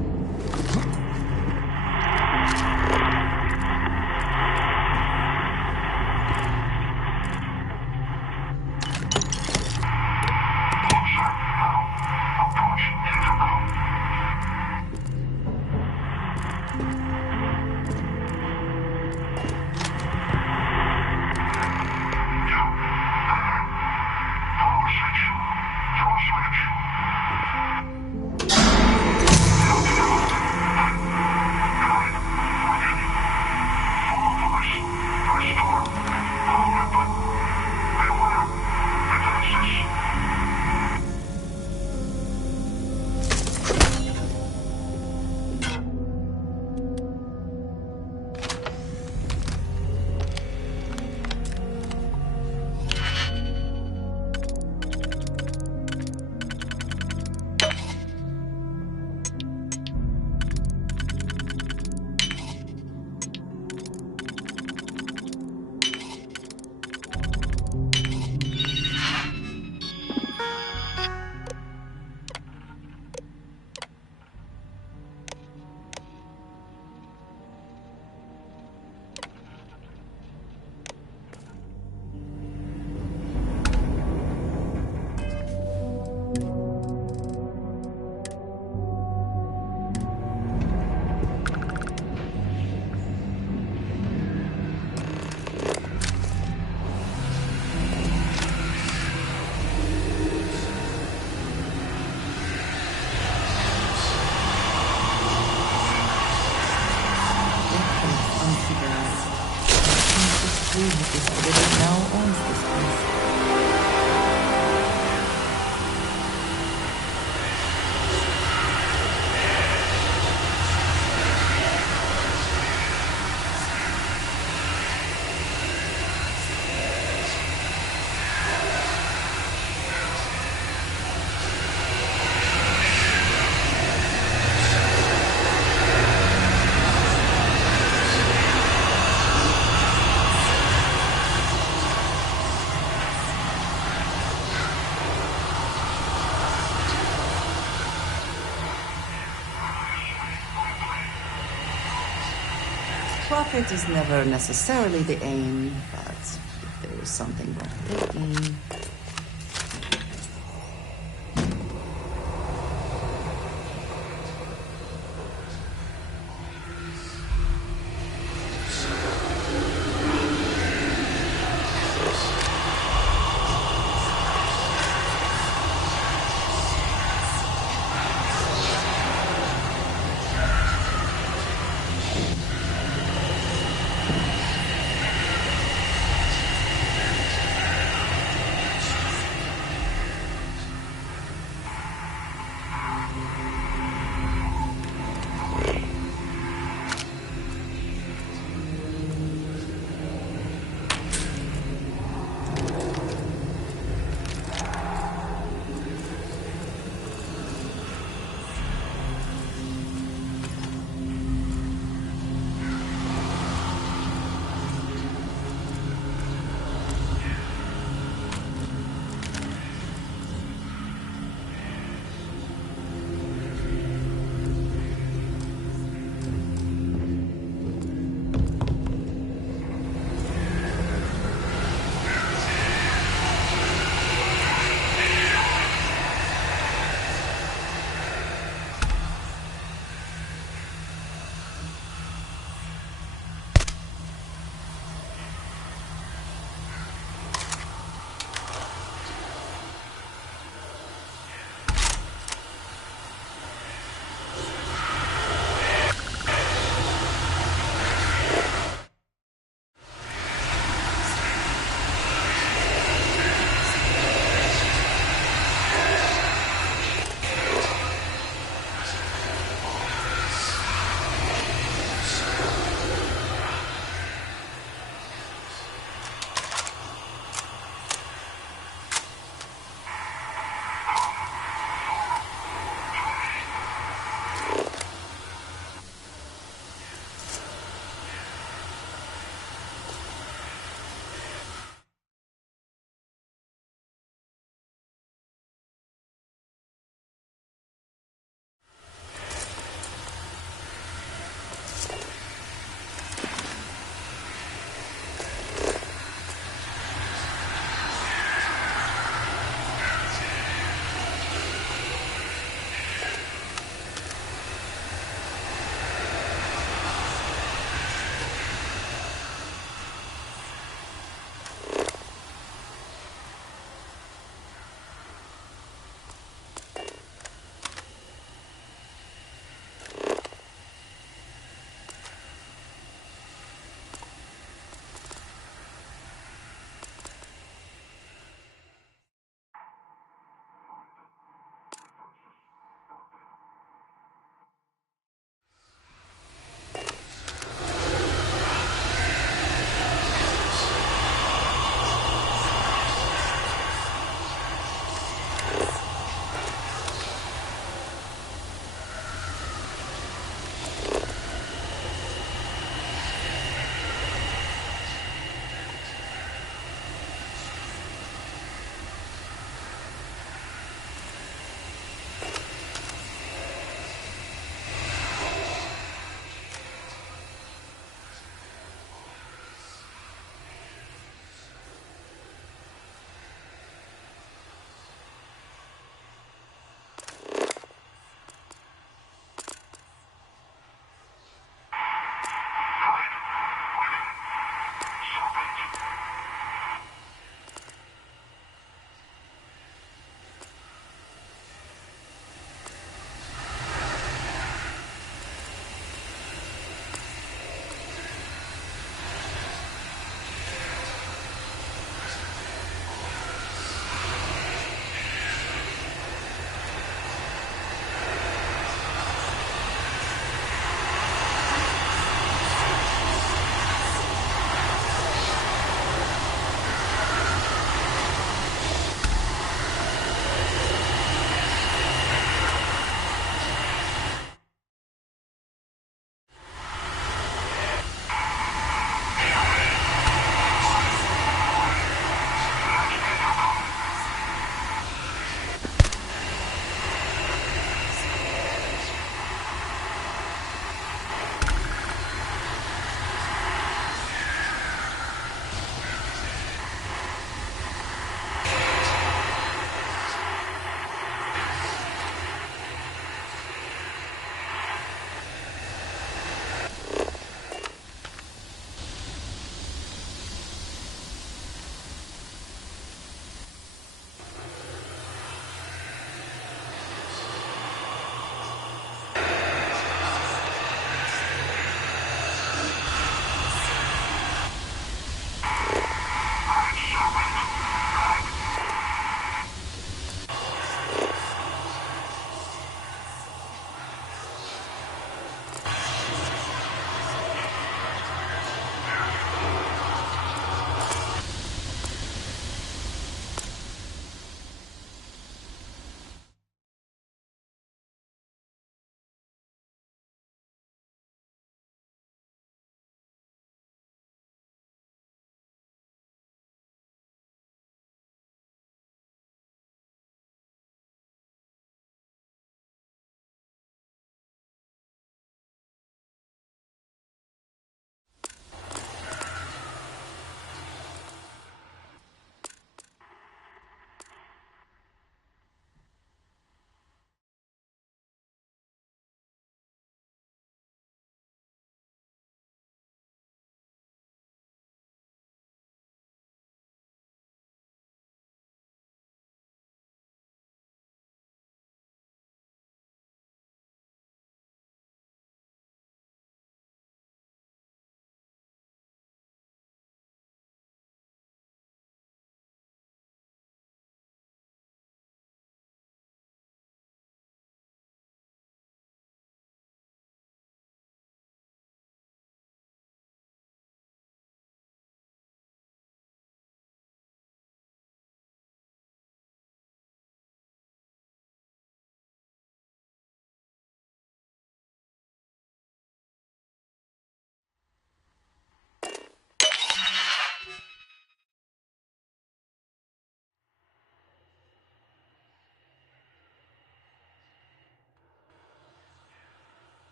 Profit is never necessarily the aim, but if there is something worth taking...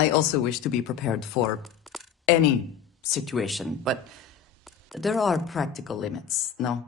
I also wish to be prepared for any situation, but there are practical limits, no?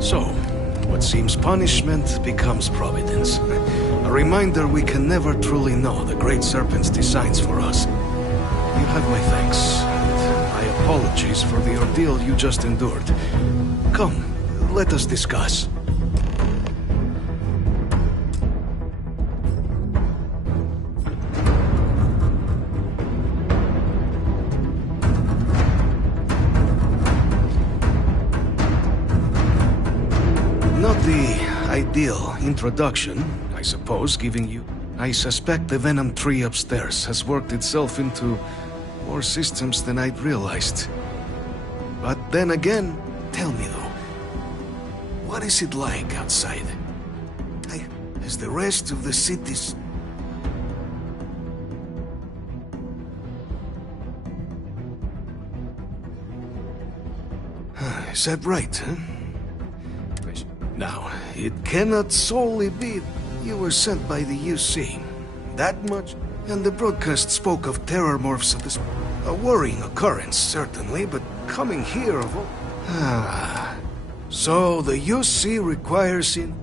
So, what seems punishment becomes providence. A reminder we can never truly know the Great Serpent's designs for us. You have my thanks, and my apologies for the ordeal you just endured. Come, let us discuss. Not the ideal introduction, I suppose, giving you... I suspect the Venom tree upstairs has worked itself into more systems than I'd realized. But then again, tell me though, what is it like outside? as the rest of the cities. Is that right, huh? Now, it cannot solely be you were sent by the UC. That much? And the broadcast spoke of terror morphs of this. A worrying occurrence, certainly, but coming here of all... Ah. So the UC requires in...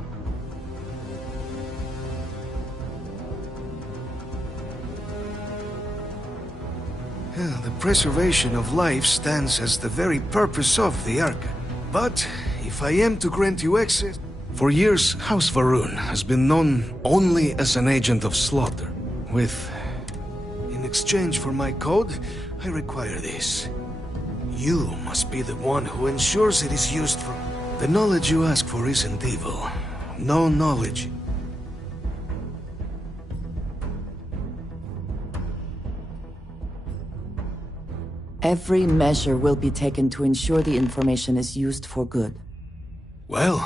The preservation of life stands as the very purpose of the Arca. But, if I am to grant you access... For years, House Varun has been known only as an agent of slaughter. In exchange for my code, I require this. You must be the one who ensures it is used for... The knowledge you ask for isn't evil. No knowledge. Every measure will be taken to ensure the information is used for good. Well,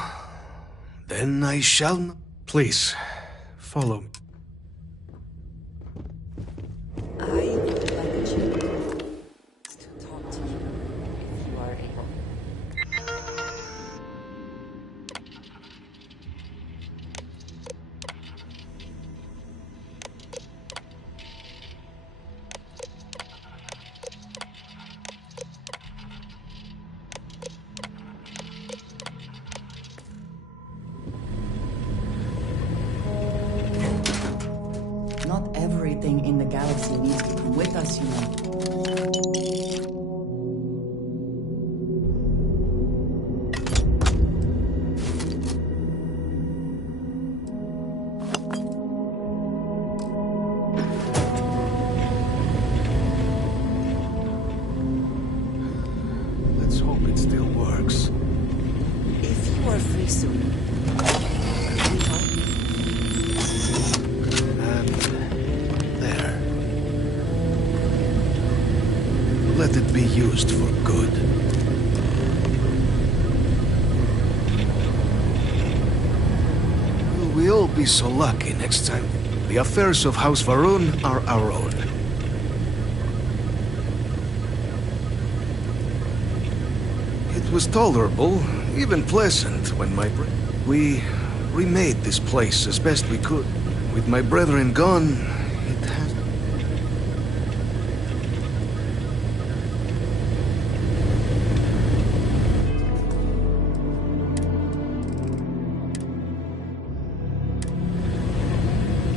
then I shall... Please, follow me. I would like a chance to talk to you, if you are able. Not everything in the galaxy needs to come with us, you know. Let's hope it still works. If you are free soon, There. Let it be used for good. Will we all be so lucky next time? The affairs of House Varun are our own. It was tolerable, even pleasant, when we remade this place as best we could. With my brethren gone, it has...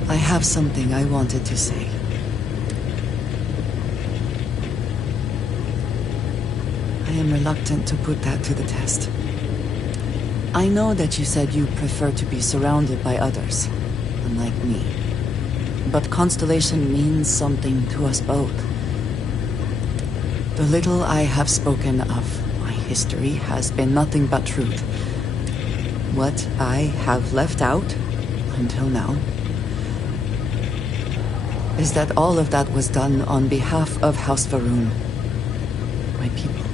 I have something I wanted to say. I am reluctant to put that to the test. I know that you said you prefer to be surrounded by others, unlike me. But Constellation means something to us both. The little I have spoken of my history has been nothing but truth. What I have left out, until now, is that all of that was done on behalf of House Varun, my people.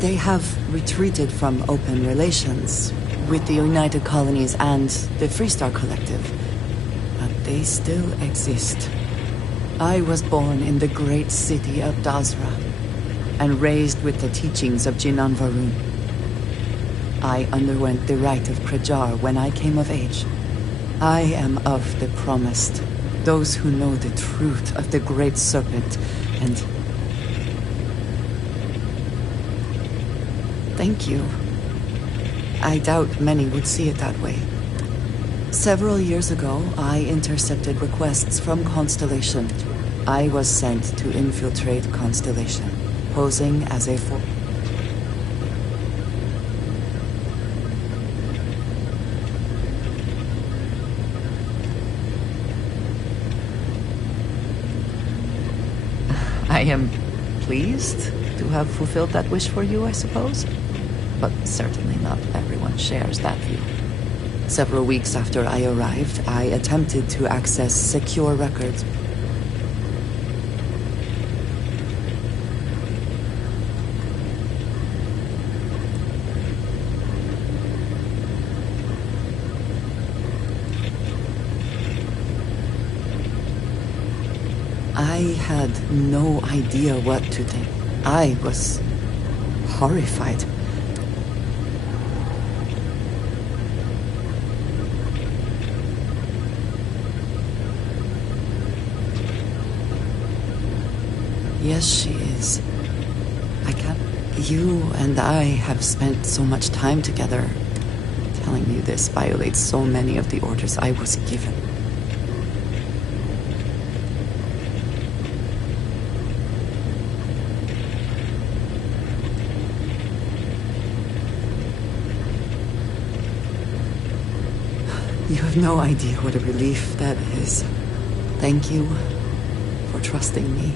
They have retreated from open relations with the United Colonies and the Freestar Collective, but they still exist. I was born in the great city of Dazra and raised with the teachings of Jinan Varun. I underwent the rite of Krajar when I came of age. I am of the promised, those who know the truth of the Great Serpent, and... Thank you. I doubt many would see it that way. Several years ago, I intercepted requests from Constellation. I was sent to infiltrate Constellation, posing as a I am pleased to have fulfilled that wish for you, I suppose. But certainly not everyone shares that view. Several weeks after I arrived, I attempted to access secure records. I had no idea what to think. I was horrified. Yes, she is. I can't... You and I have spent so much time together. Telling you this violates so many of the orders I was given. You have no idea what a relief that is. Thank you for trusting me.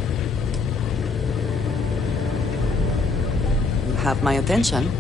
You have my attention.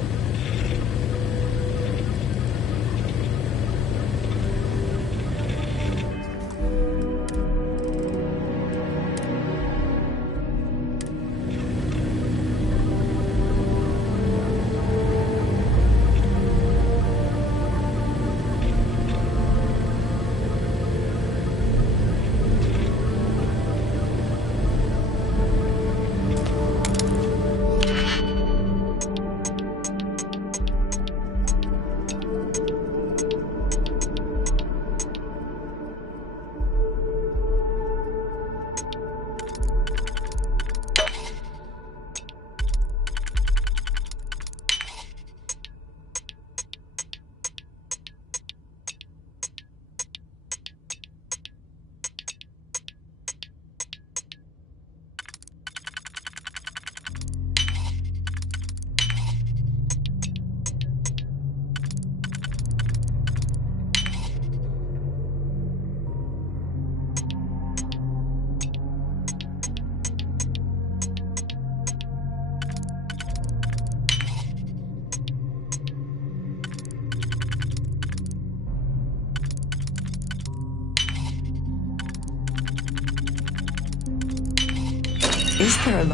Is there a...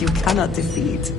You cannot defeat.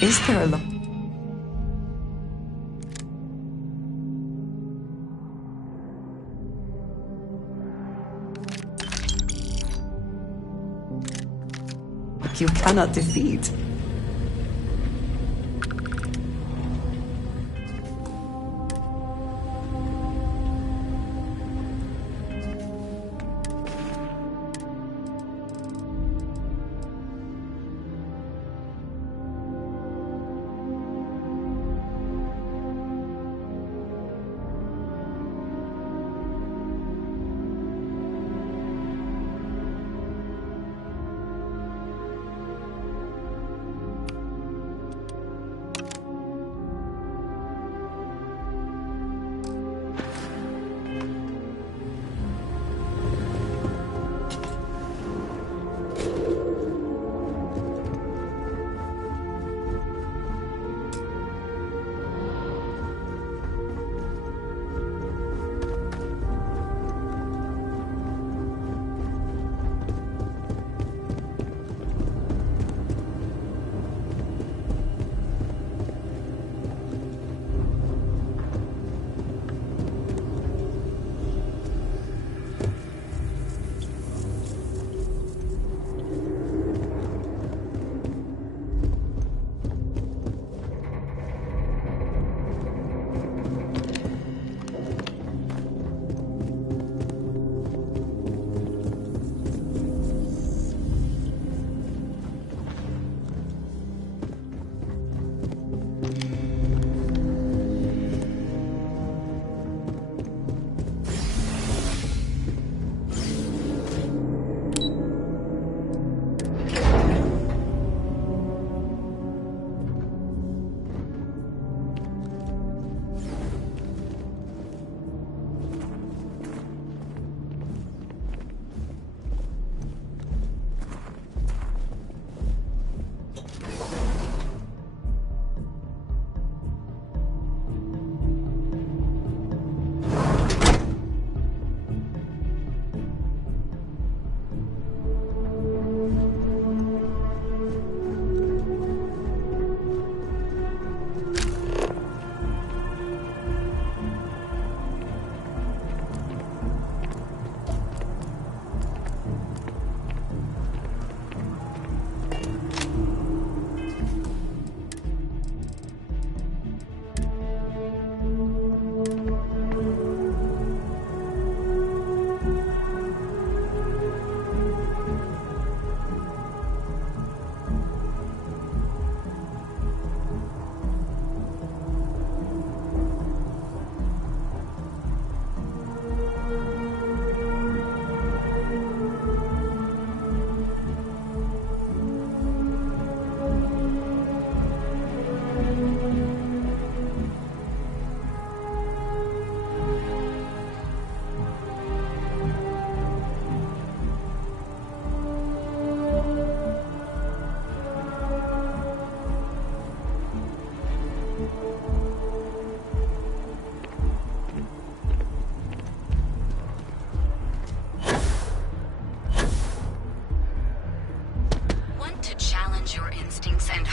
Is there a lot? you cannot defeat.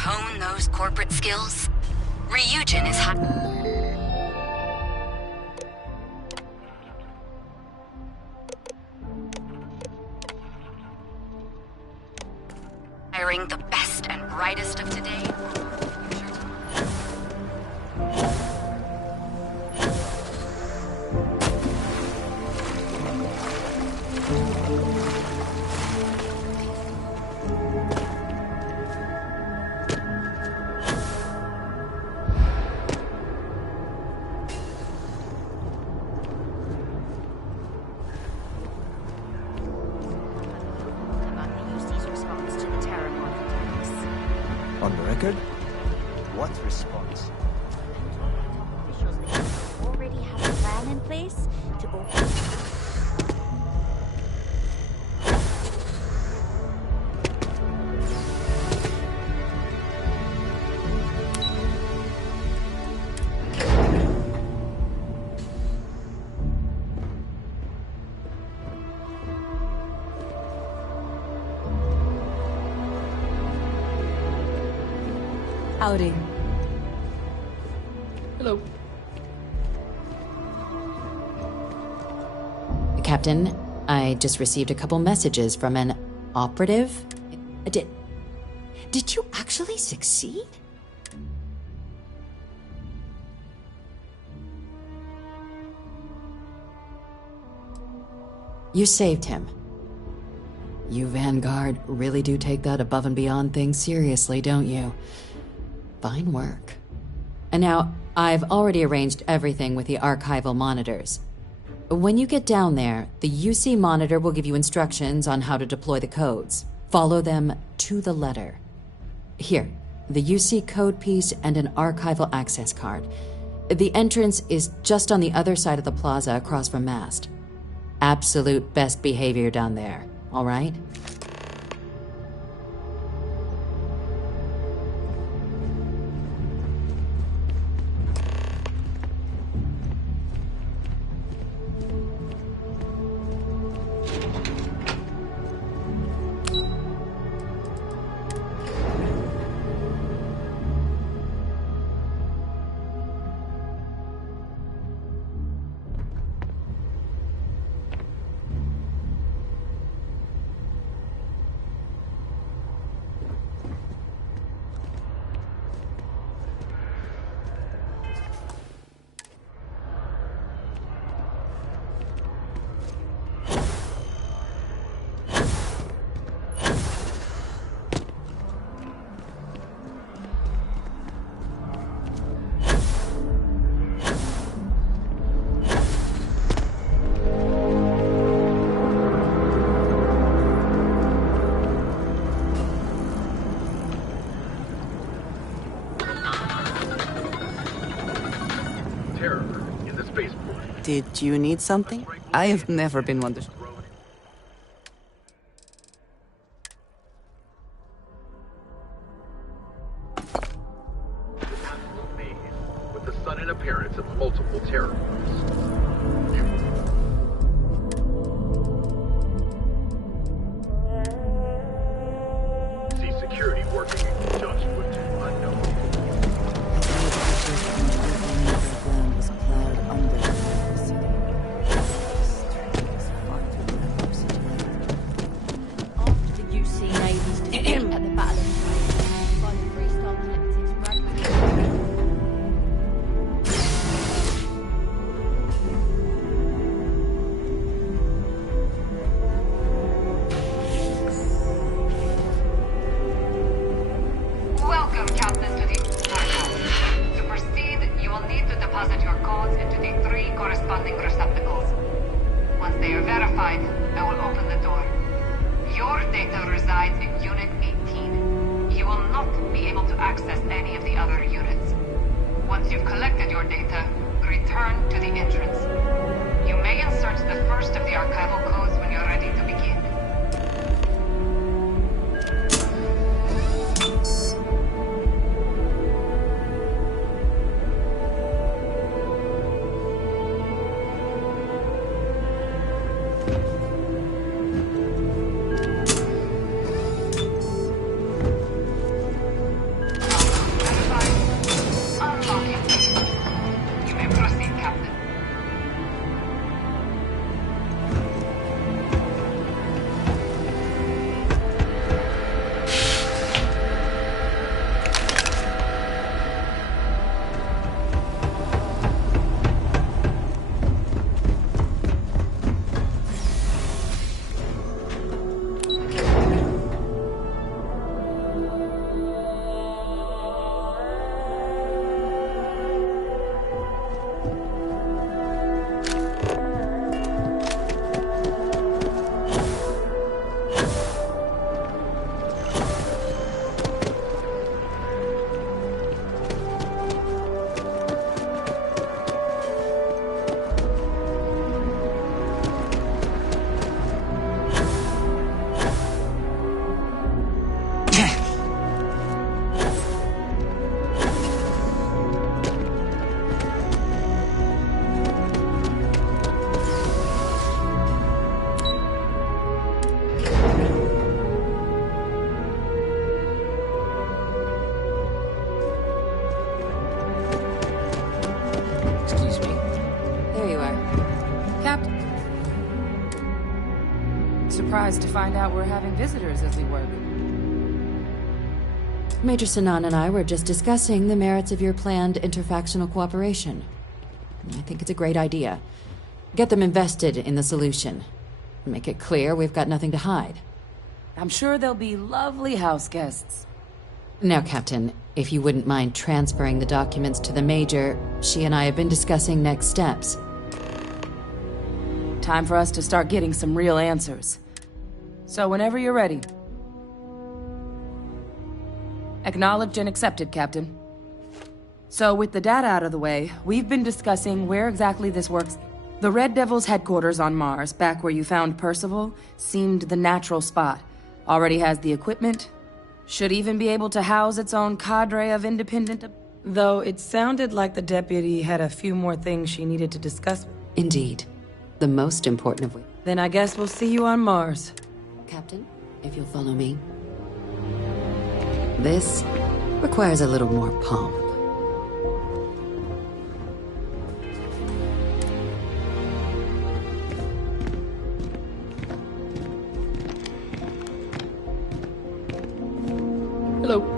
hone those corporate skills? Ryujin is hiring the best and brightest of today. On the record? What response? Already have a plan in place to open. Howdy. Hello. Captain, I just received a couple messages from an operative. Did you actually succeed? You saved him. You Vanguard really do take that above and beyond thing seriously, don't you? Fine work. And now, I've already arranged everything with the archival monitors. When you get down there, the UC monitor will give you instructions on how to deploy the codes. Follow them to the letter. Here, the UC code piece and an archival access card. The entrance is just on the other side of the plaza across from Mast. Absolute best behavior down there, all right? Did you need something? I have never been one to... With the sudden appearance of multiple terror groups. See security working in conjunction with two unknown. Surprised to find out we're having visitors as we work. Major Sinan and I were just discussing the merits of your planned interfactional cooperation. I think it's a great idea. Get them invested in the solution. Make it clear we've got nothing to hide. I'm sure they'll be lovely house guests. Now, Captain, if you wouldn't mind transferring the documents to the Major, she and I have been discussing next steps. Time for us to start getting some real answers. So whenever you're ready. Acknowledged and accepted, Captain. So with the data out of the way, we've been discussing where exactly this works. The Red Devil's headquarters on Mars, back where you found Percival, seemed the natural spot. Already has the equipment. Should even be able to house its own cadre of independent... Though it sounded like the deputy had a few more things she needed to discuss. Indeed. The most important of which. Then I guess we'll see you on Mars. Captain, if you'll follow me. This requires a little more pomp. Hello.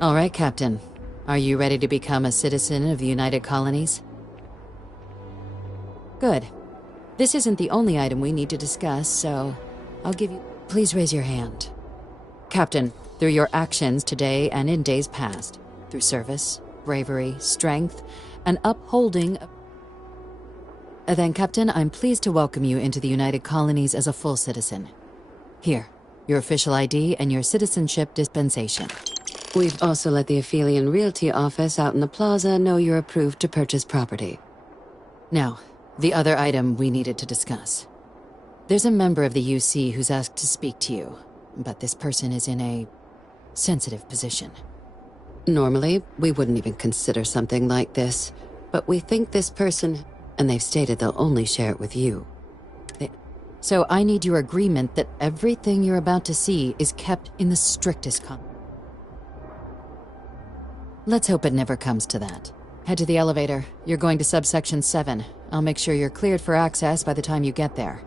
All right, Captain. Are you ready to become a citizen of the United Colonies? Good. This isn't the only item we need to discuss, so I'll give you... Please raise your hand. Captain, through your actions today and in days past, through service, bravery, strength, and upholding... Then, Captain, I'm pleased to welcome you into the United Colonies as a full citizen. Here, your official ID and your citizenship dispensation. We've also let the Aphelion Realty office out in the plaza know you're approved to purchase property. Now, the other item we needed to discuss. There's a member of the UC who's asked to speak to you, but this person is in a sensitive position. Normally, we wouldn't even consider something like this, but we think this person, and they've stated they'll only share it with you. So I need your agreement that everything you're about to see is kept in the strictest Let's hope it never comes to that. Head to the elevator. You're going to subsection 7. I'll make sure you're cleared for access by the time you get there.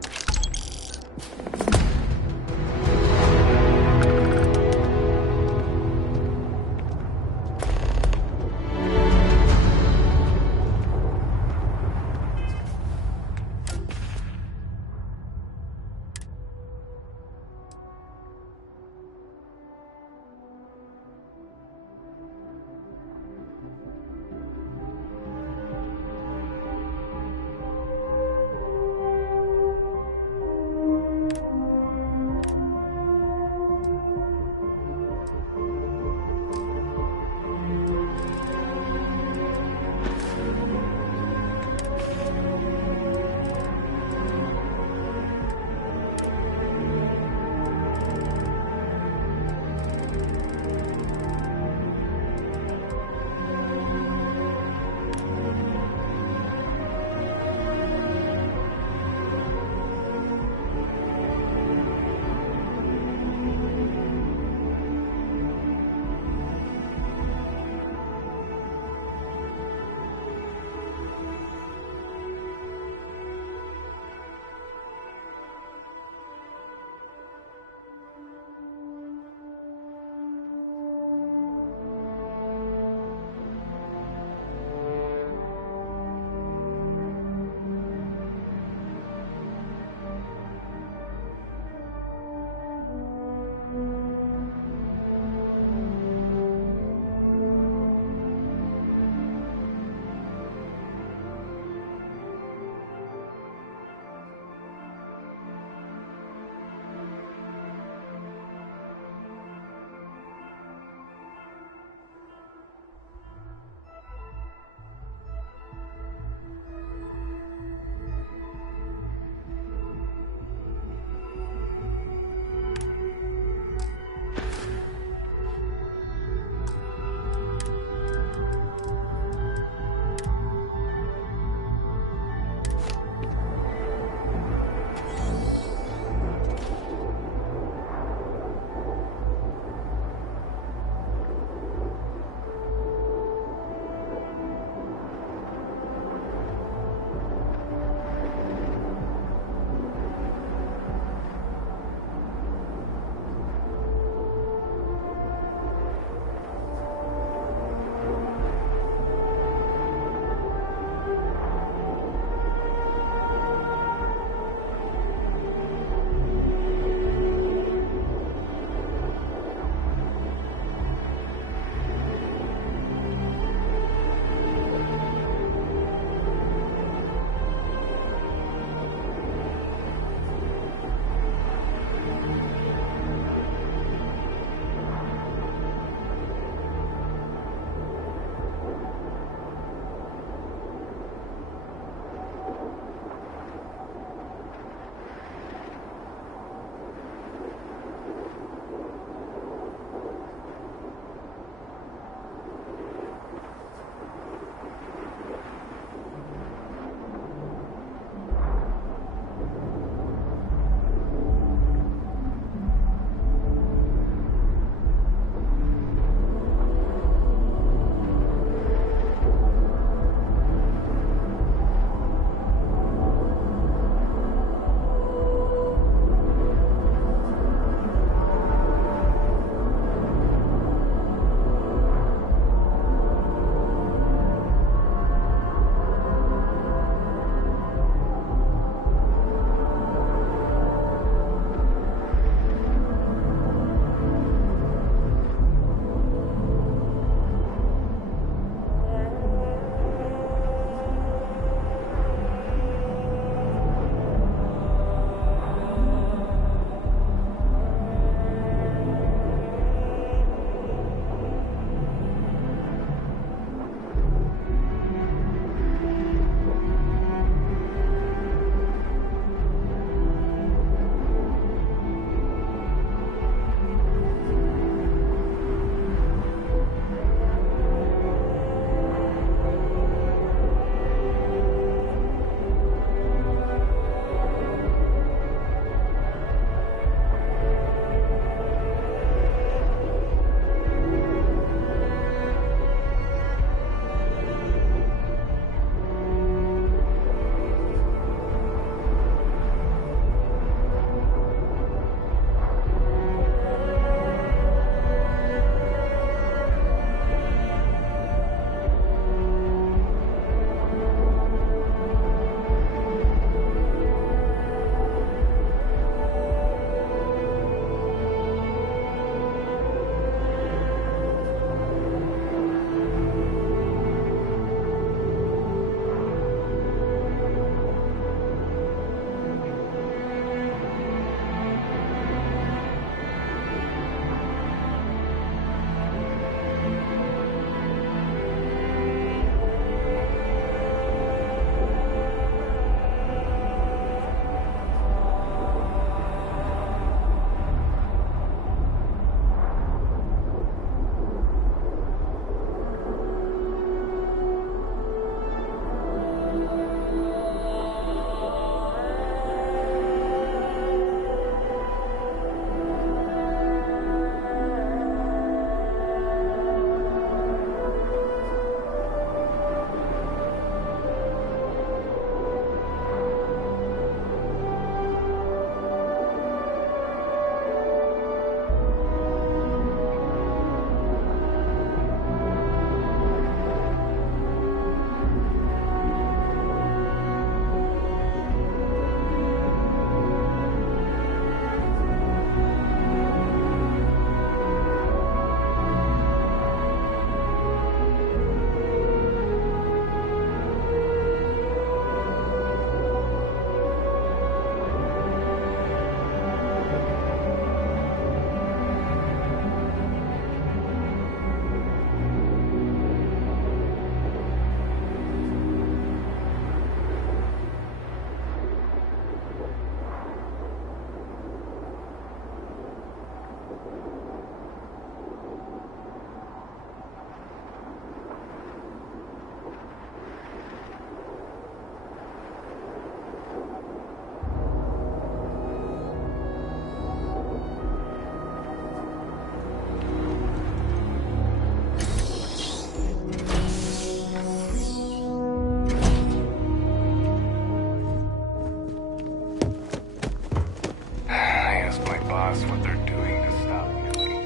us what they're doing to stop Millie.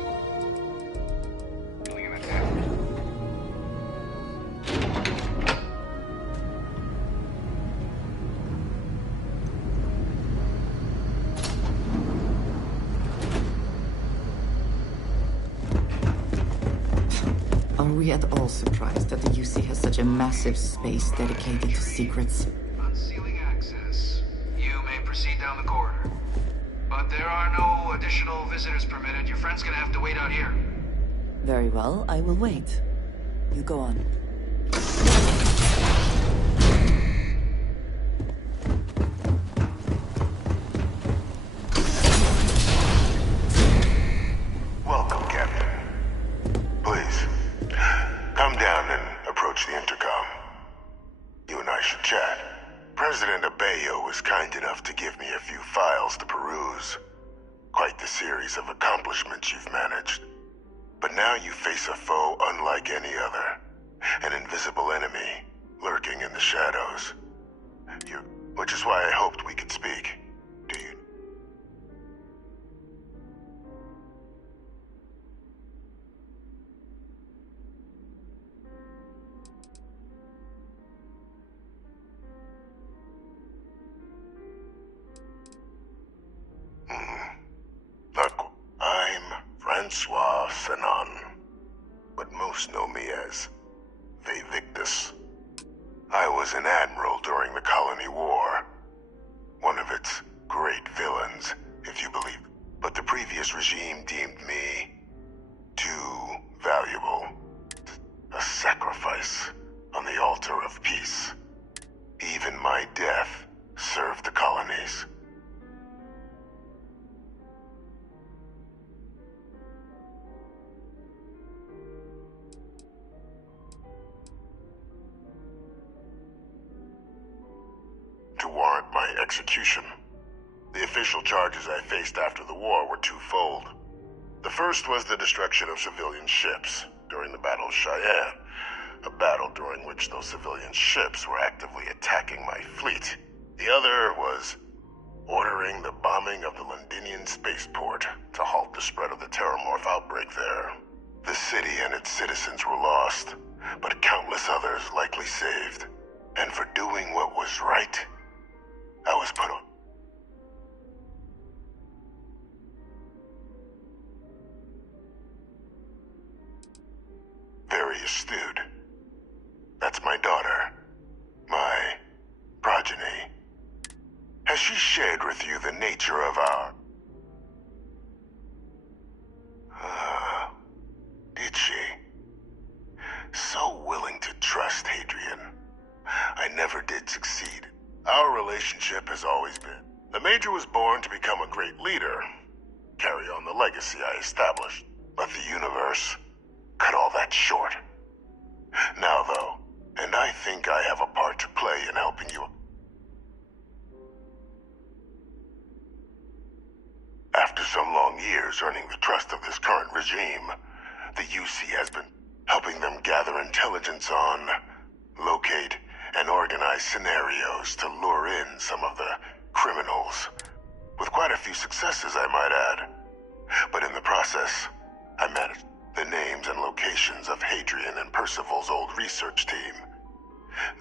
Doing an attempt. Are we at all surprised that the UC has such a massive space dedicated to secrets? Unsealing access. You may proceed down the corridor. But there are no additional visitors permitted. Your friend's gonna have to wait out here. Very well, I will wait. You go on. Welcome, Captain. Please, come down and approach the intercom. You and I should chat. President Abeyo was kind enough to give me a few files to peruse. Quite the series of accomplishments you've managed. But now you face a foe unlike any other. An invisible enemy, lurking in the shadows. Which is why I hoped we could speak. Do you? Look, I'm Francois Sanon, but most know me as Victus. I was an admiral during the Colony War. One of its great villains, if you believe. But the previous regime deemed me too valuable. A sacrifice on the altar of peace. Even my death served the colonies. To warrant my execution. The official charges I faced after the war were twofold. The first was the destruction of civilian ships during the Battle of Cheyenne, a battle during which those civilian ships were actively attacking my fleet. The other was ordering the bombing of the Londinian spaceport to halt the spread of the Terramorph outbreak there. The city and its citizens were lost, but countless others likely saved. And for doing what was right, I was put on. Very astute. That's my daughter. My progeny. Has she shared with you the nature of our... did she? So willing to trust Hadrian. I never did succeed. Our relationship has always been. The Major was born to become a great leader, carry on the legacy I established. But the universe cut all that short. Now, though, and I think I have a part to play in helping you. After some long years earning the trust of this current regime, the UC has been helping them gather intelligence on, locate, and organize scenarios to lure in some of the criminals. With quite a few successes, I might add. But in the process, I managed the names and locations of Hadrian and Percival's old research team.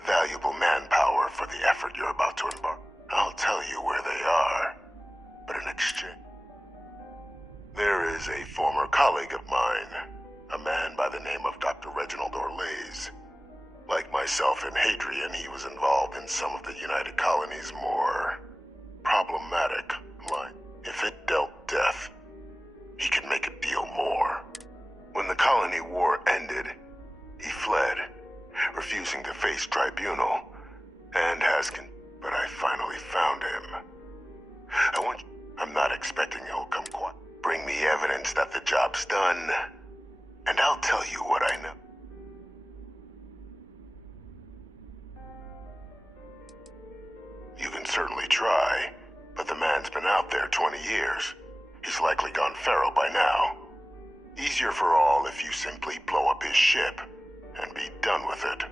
Valuable manpower for the effort you're about to embark. I'll tell you where they are, but in exchange... There is a former colleague of mine, a man by the name of Dr. Reginald Orlaise. Like myself and Hadrian, he was involved in some of the United Colony's more problematic line. If it dealt death, he could make a deal more. When the Colony War ended, he fled, refusing to face tribunal, and but I finally found him. I'm not expecting he'll come quite. Bring me evidence that the job's done, and I'll tell you what I know. You can certainly try, but the man's been out there 20 years. He's likely gone feral by now. Easier for all if you simply blow up his ship and be done with it.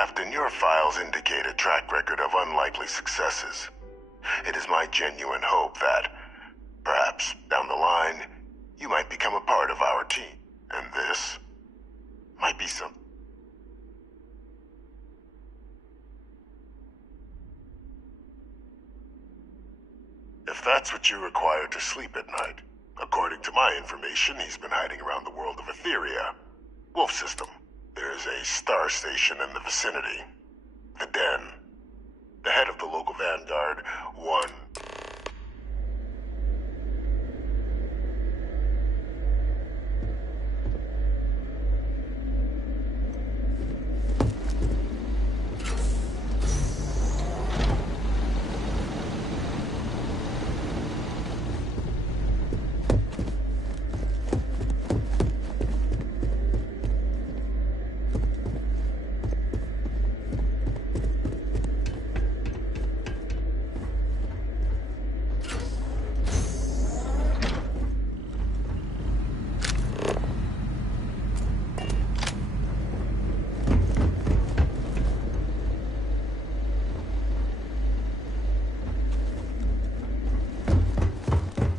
Captain, your files indicate a track record of unlikely successes. It is my genuine hope that, perhaps down the line, you might become a part of our team. And this might be something. If that's what you require to sleep at night, according to my information, he's been hiding around the world of Etheria. Wolf System. There is a star station in the vicinity. The Den. The head of the local vanguard, one...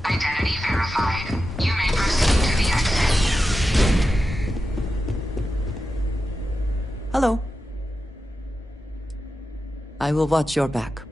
Identity verified. You may proceed to the exit. Hello. I will watch your back.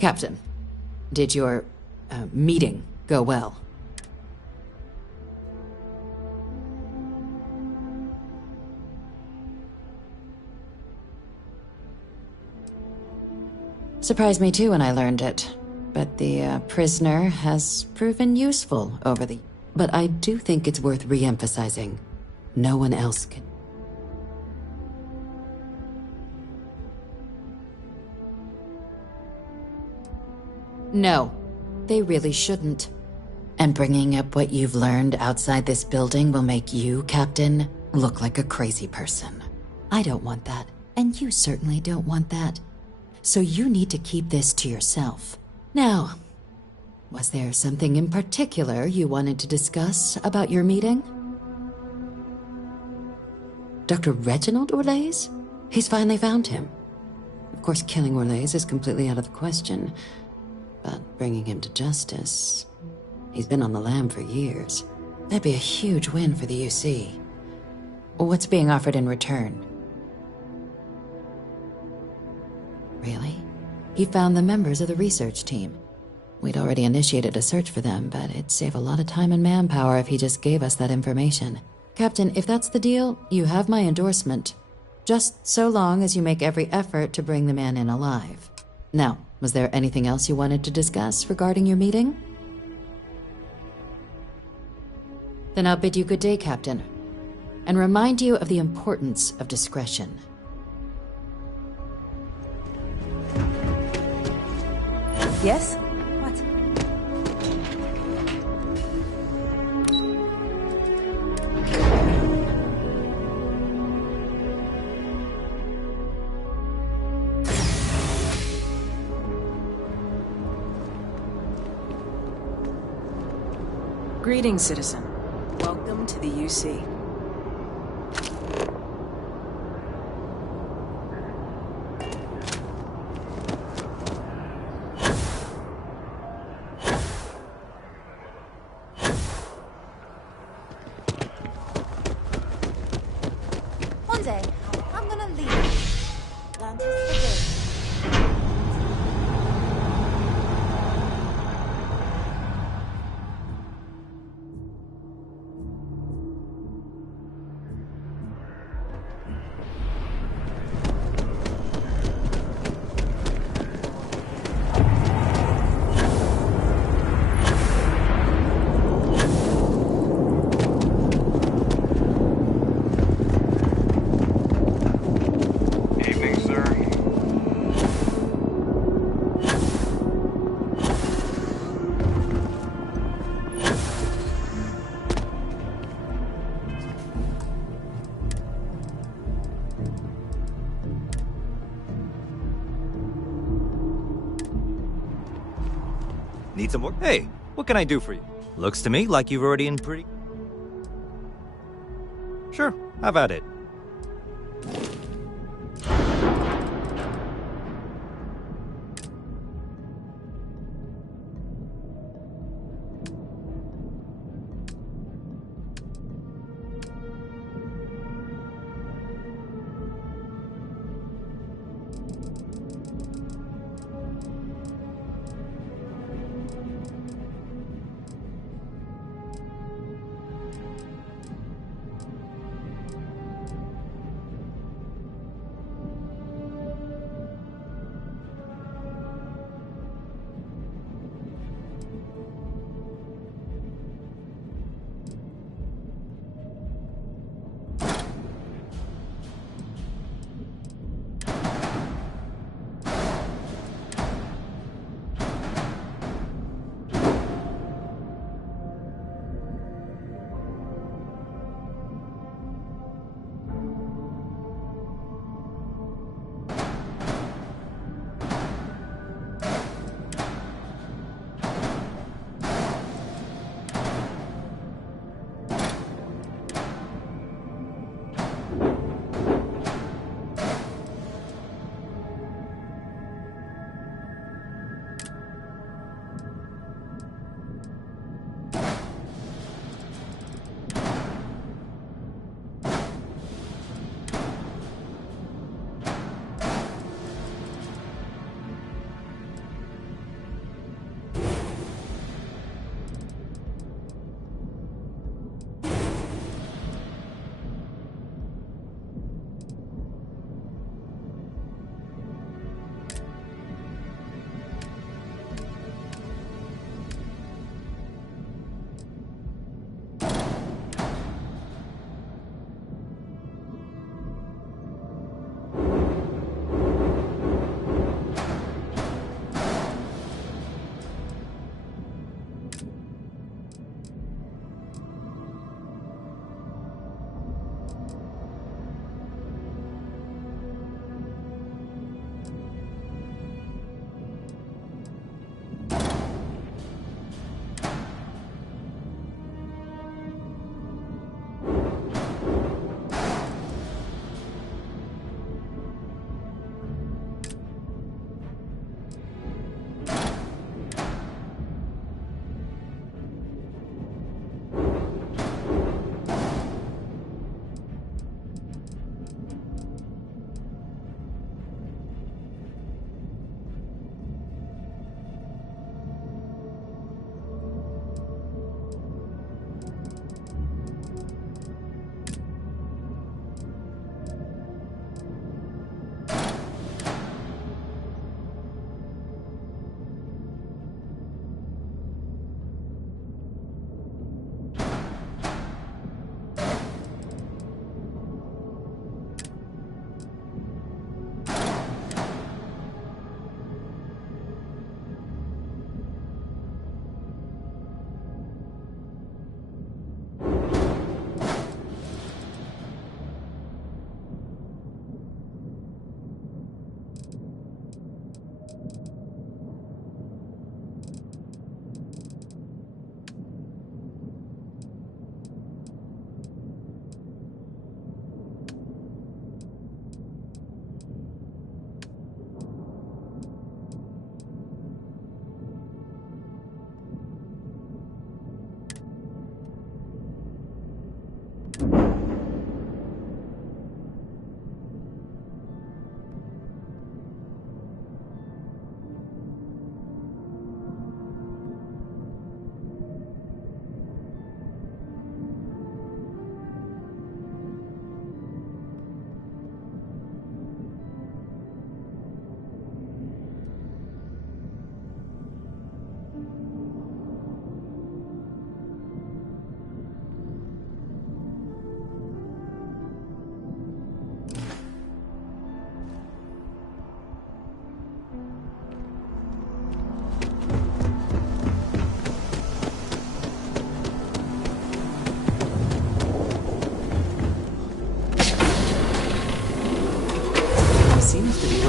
Captain, did your meeting go well? Surprised me too when I learned it, but the prisoner has proven useful over the... But I do think it's worth re-emphasizing. No one else can... No, they really shouldn't. And bringing up what you've learned outside this building will make you, Captain, look like a crazy person. I don't want that, and you certainly don't want that. So you need to keep this to yourself. Now, was there something in particular you wanted to discuss about your meeting? Dr. Reginald Orlaise? He's finally found him. Of course, killing Orlaise is completely out of the question. But bringing him to justice... He's been on the lam for years. That'd be a huge win for the UC. What's being offered in return? Really? He found the members of the research team. We'd already initiated a search for them, but it'd save a lot of time and manpower if he just gave us that information. Captain, if that's the deal, you have my endorsement. Just so long as you make every effort to bring the man in alive. Now, was there anything else you wanted to discuss regarding your meeting? Then I'll bid you good day, Captain. and remind you of the importance of discretion. Yes? What? Greetings, citizen. Welcome to the UC. One day, I'm gonna leave. Atlantis Evening, sir. Need some more? Hey, what can I do for you? Looks to me like you've already in pretty... Sure, have at it.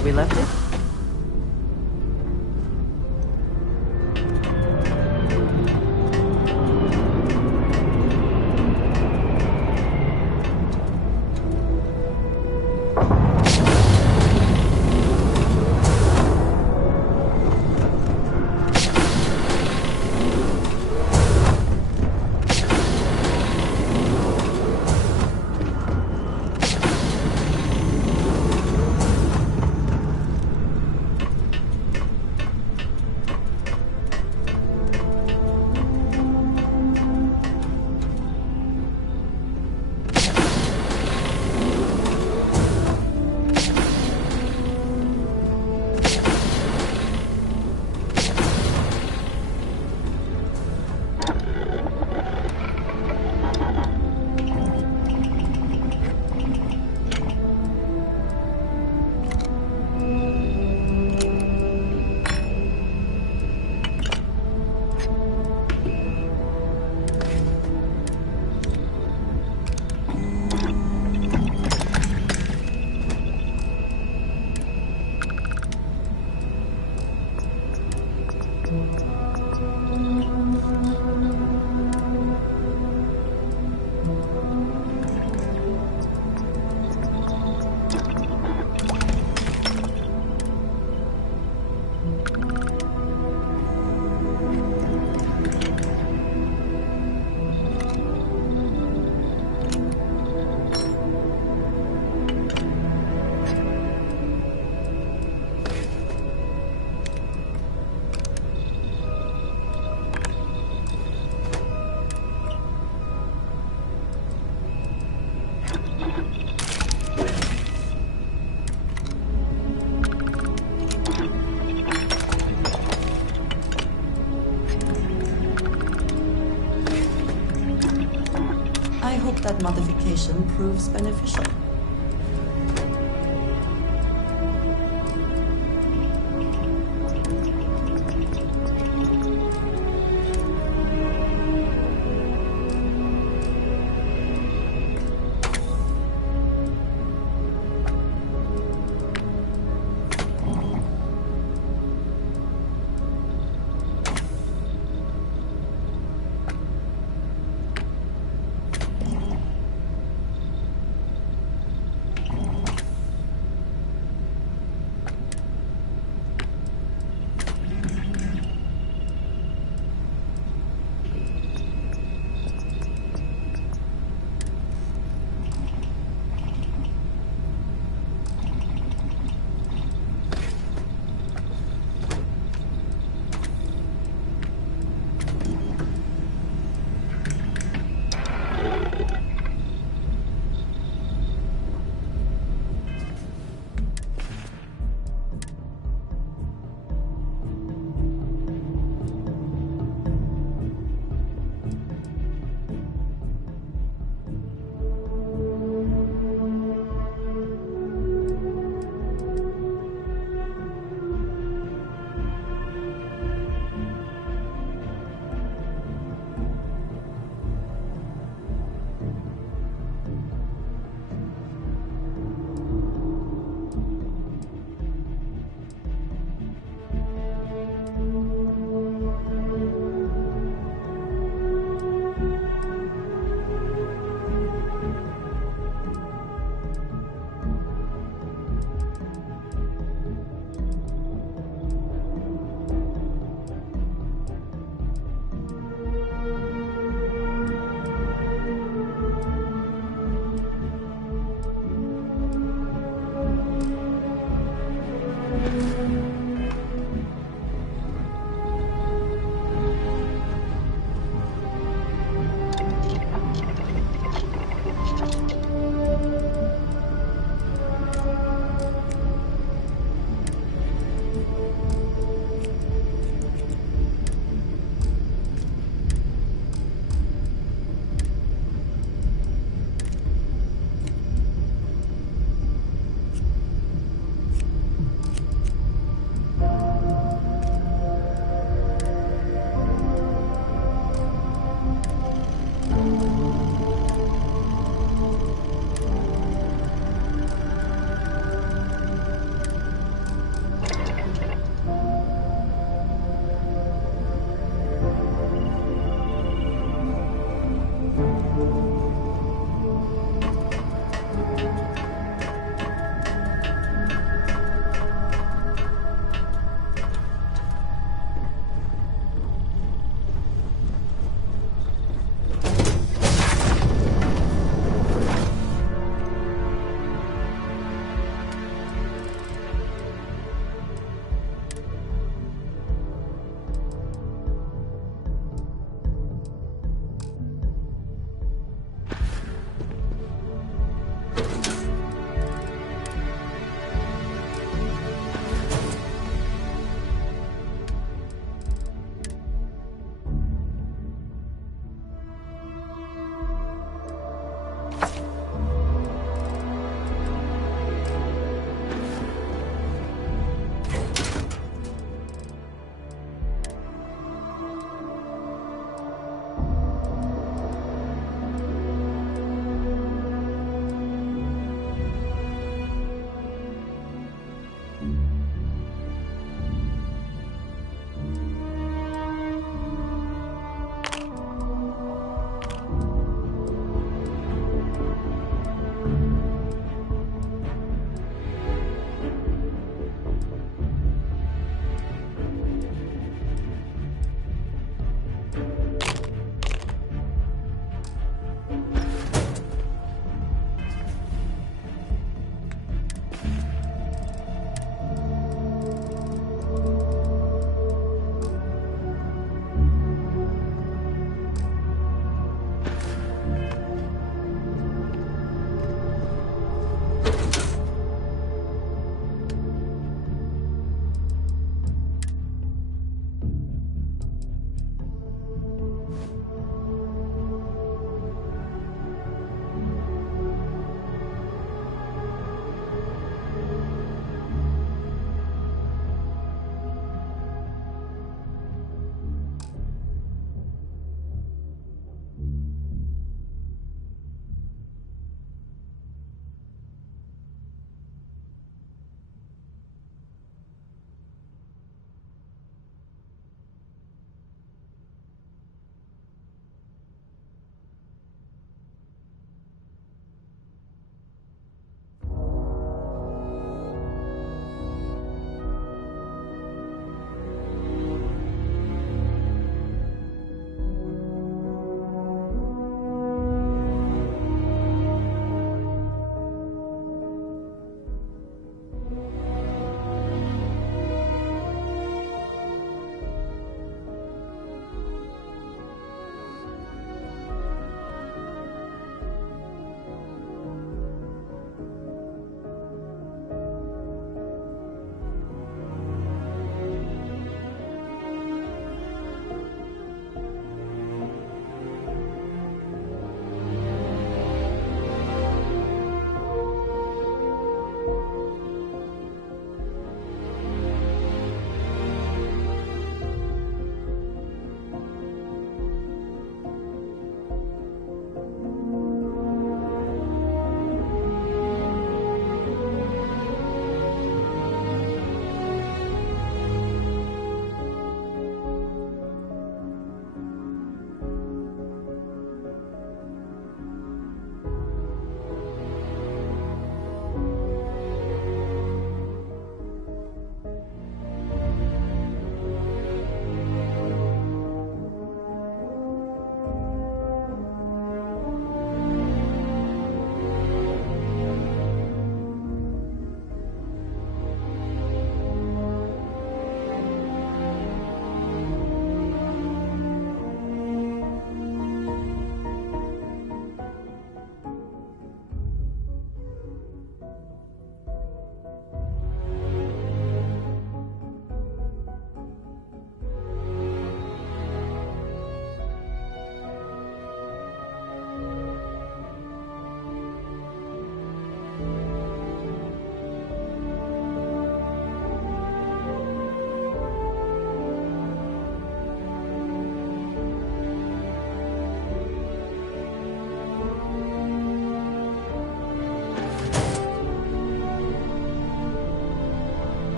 where we left it? I hope that modification proves beneficial.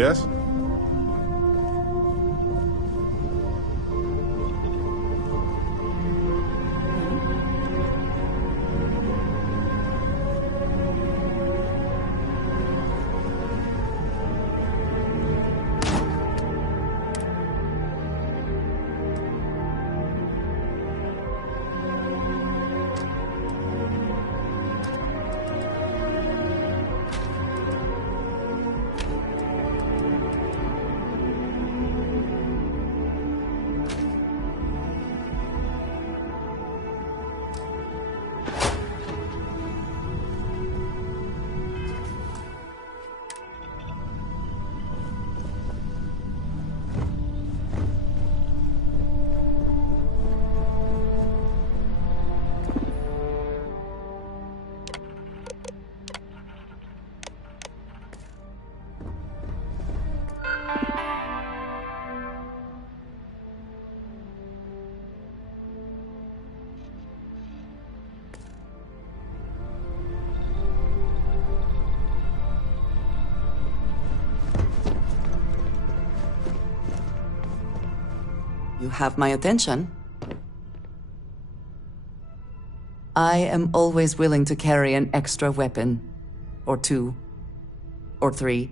Yes? You have my attention. I am always willing to carry an extra weapon. Or two. Or three.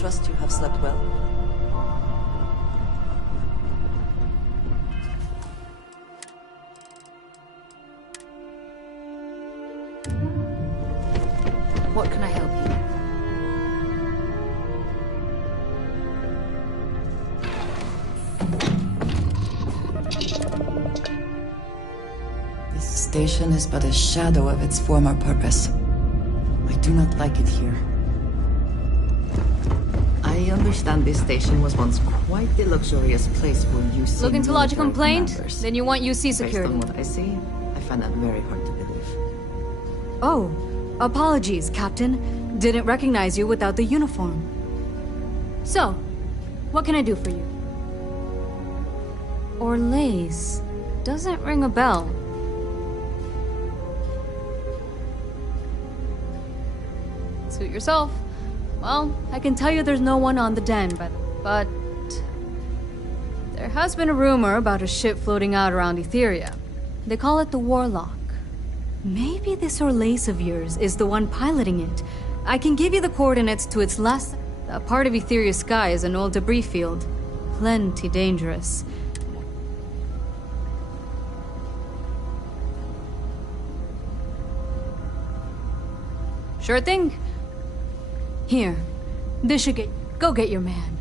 trust you have slept well. What can I help you? This station is but a shadow of its former purpose. I do not like it here. I understand this station was once quite the luxurious place for UC. Looking to lodge a military complaint? commanders. Then you want UC security. Based on what I see, I find that very hard to believe. Oh, apologies, Captain. Didn't recognize you without the uniform. So, what can I do for you? Orlaise. Doesn't ring a bell. Suit yourself. Well, I can tell you there's no one on the den, but there has been a rumor about a ship floating out around Etheria. They call it the Warlock. Maybe this Orlaise of yours is the one piloting it. I can give you the coordinates to its last... A part of Etheria's sky is an old debris field. Plenty dangerous. Sure thing. Here. This should get... Go get your man.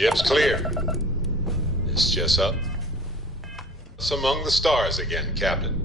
Ship's clear. It's just up. It's among the stars again, Captain.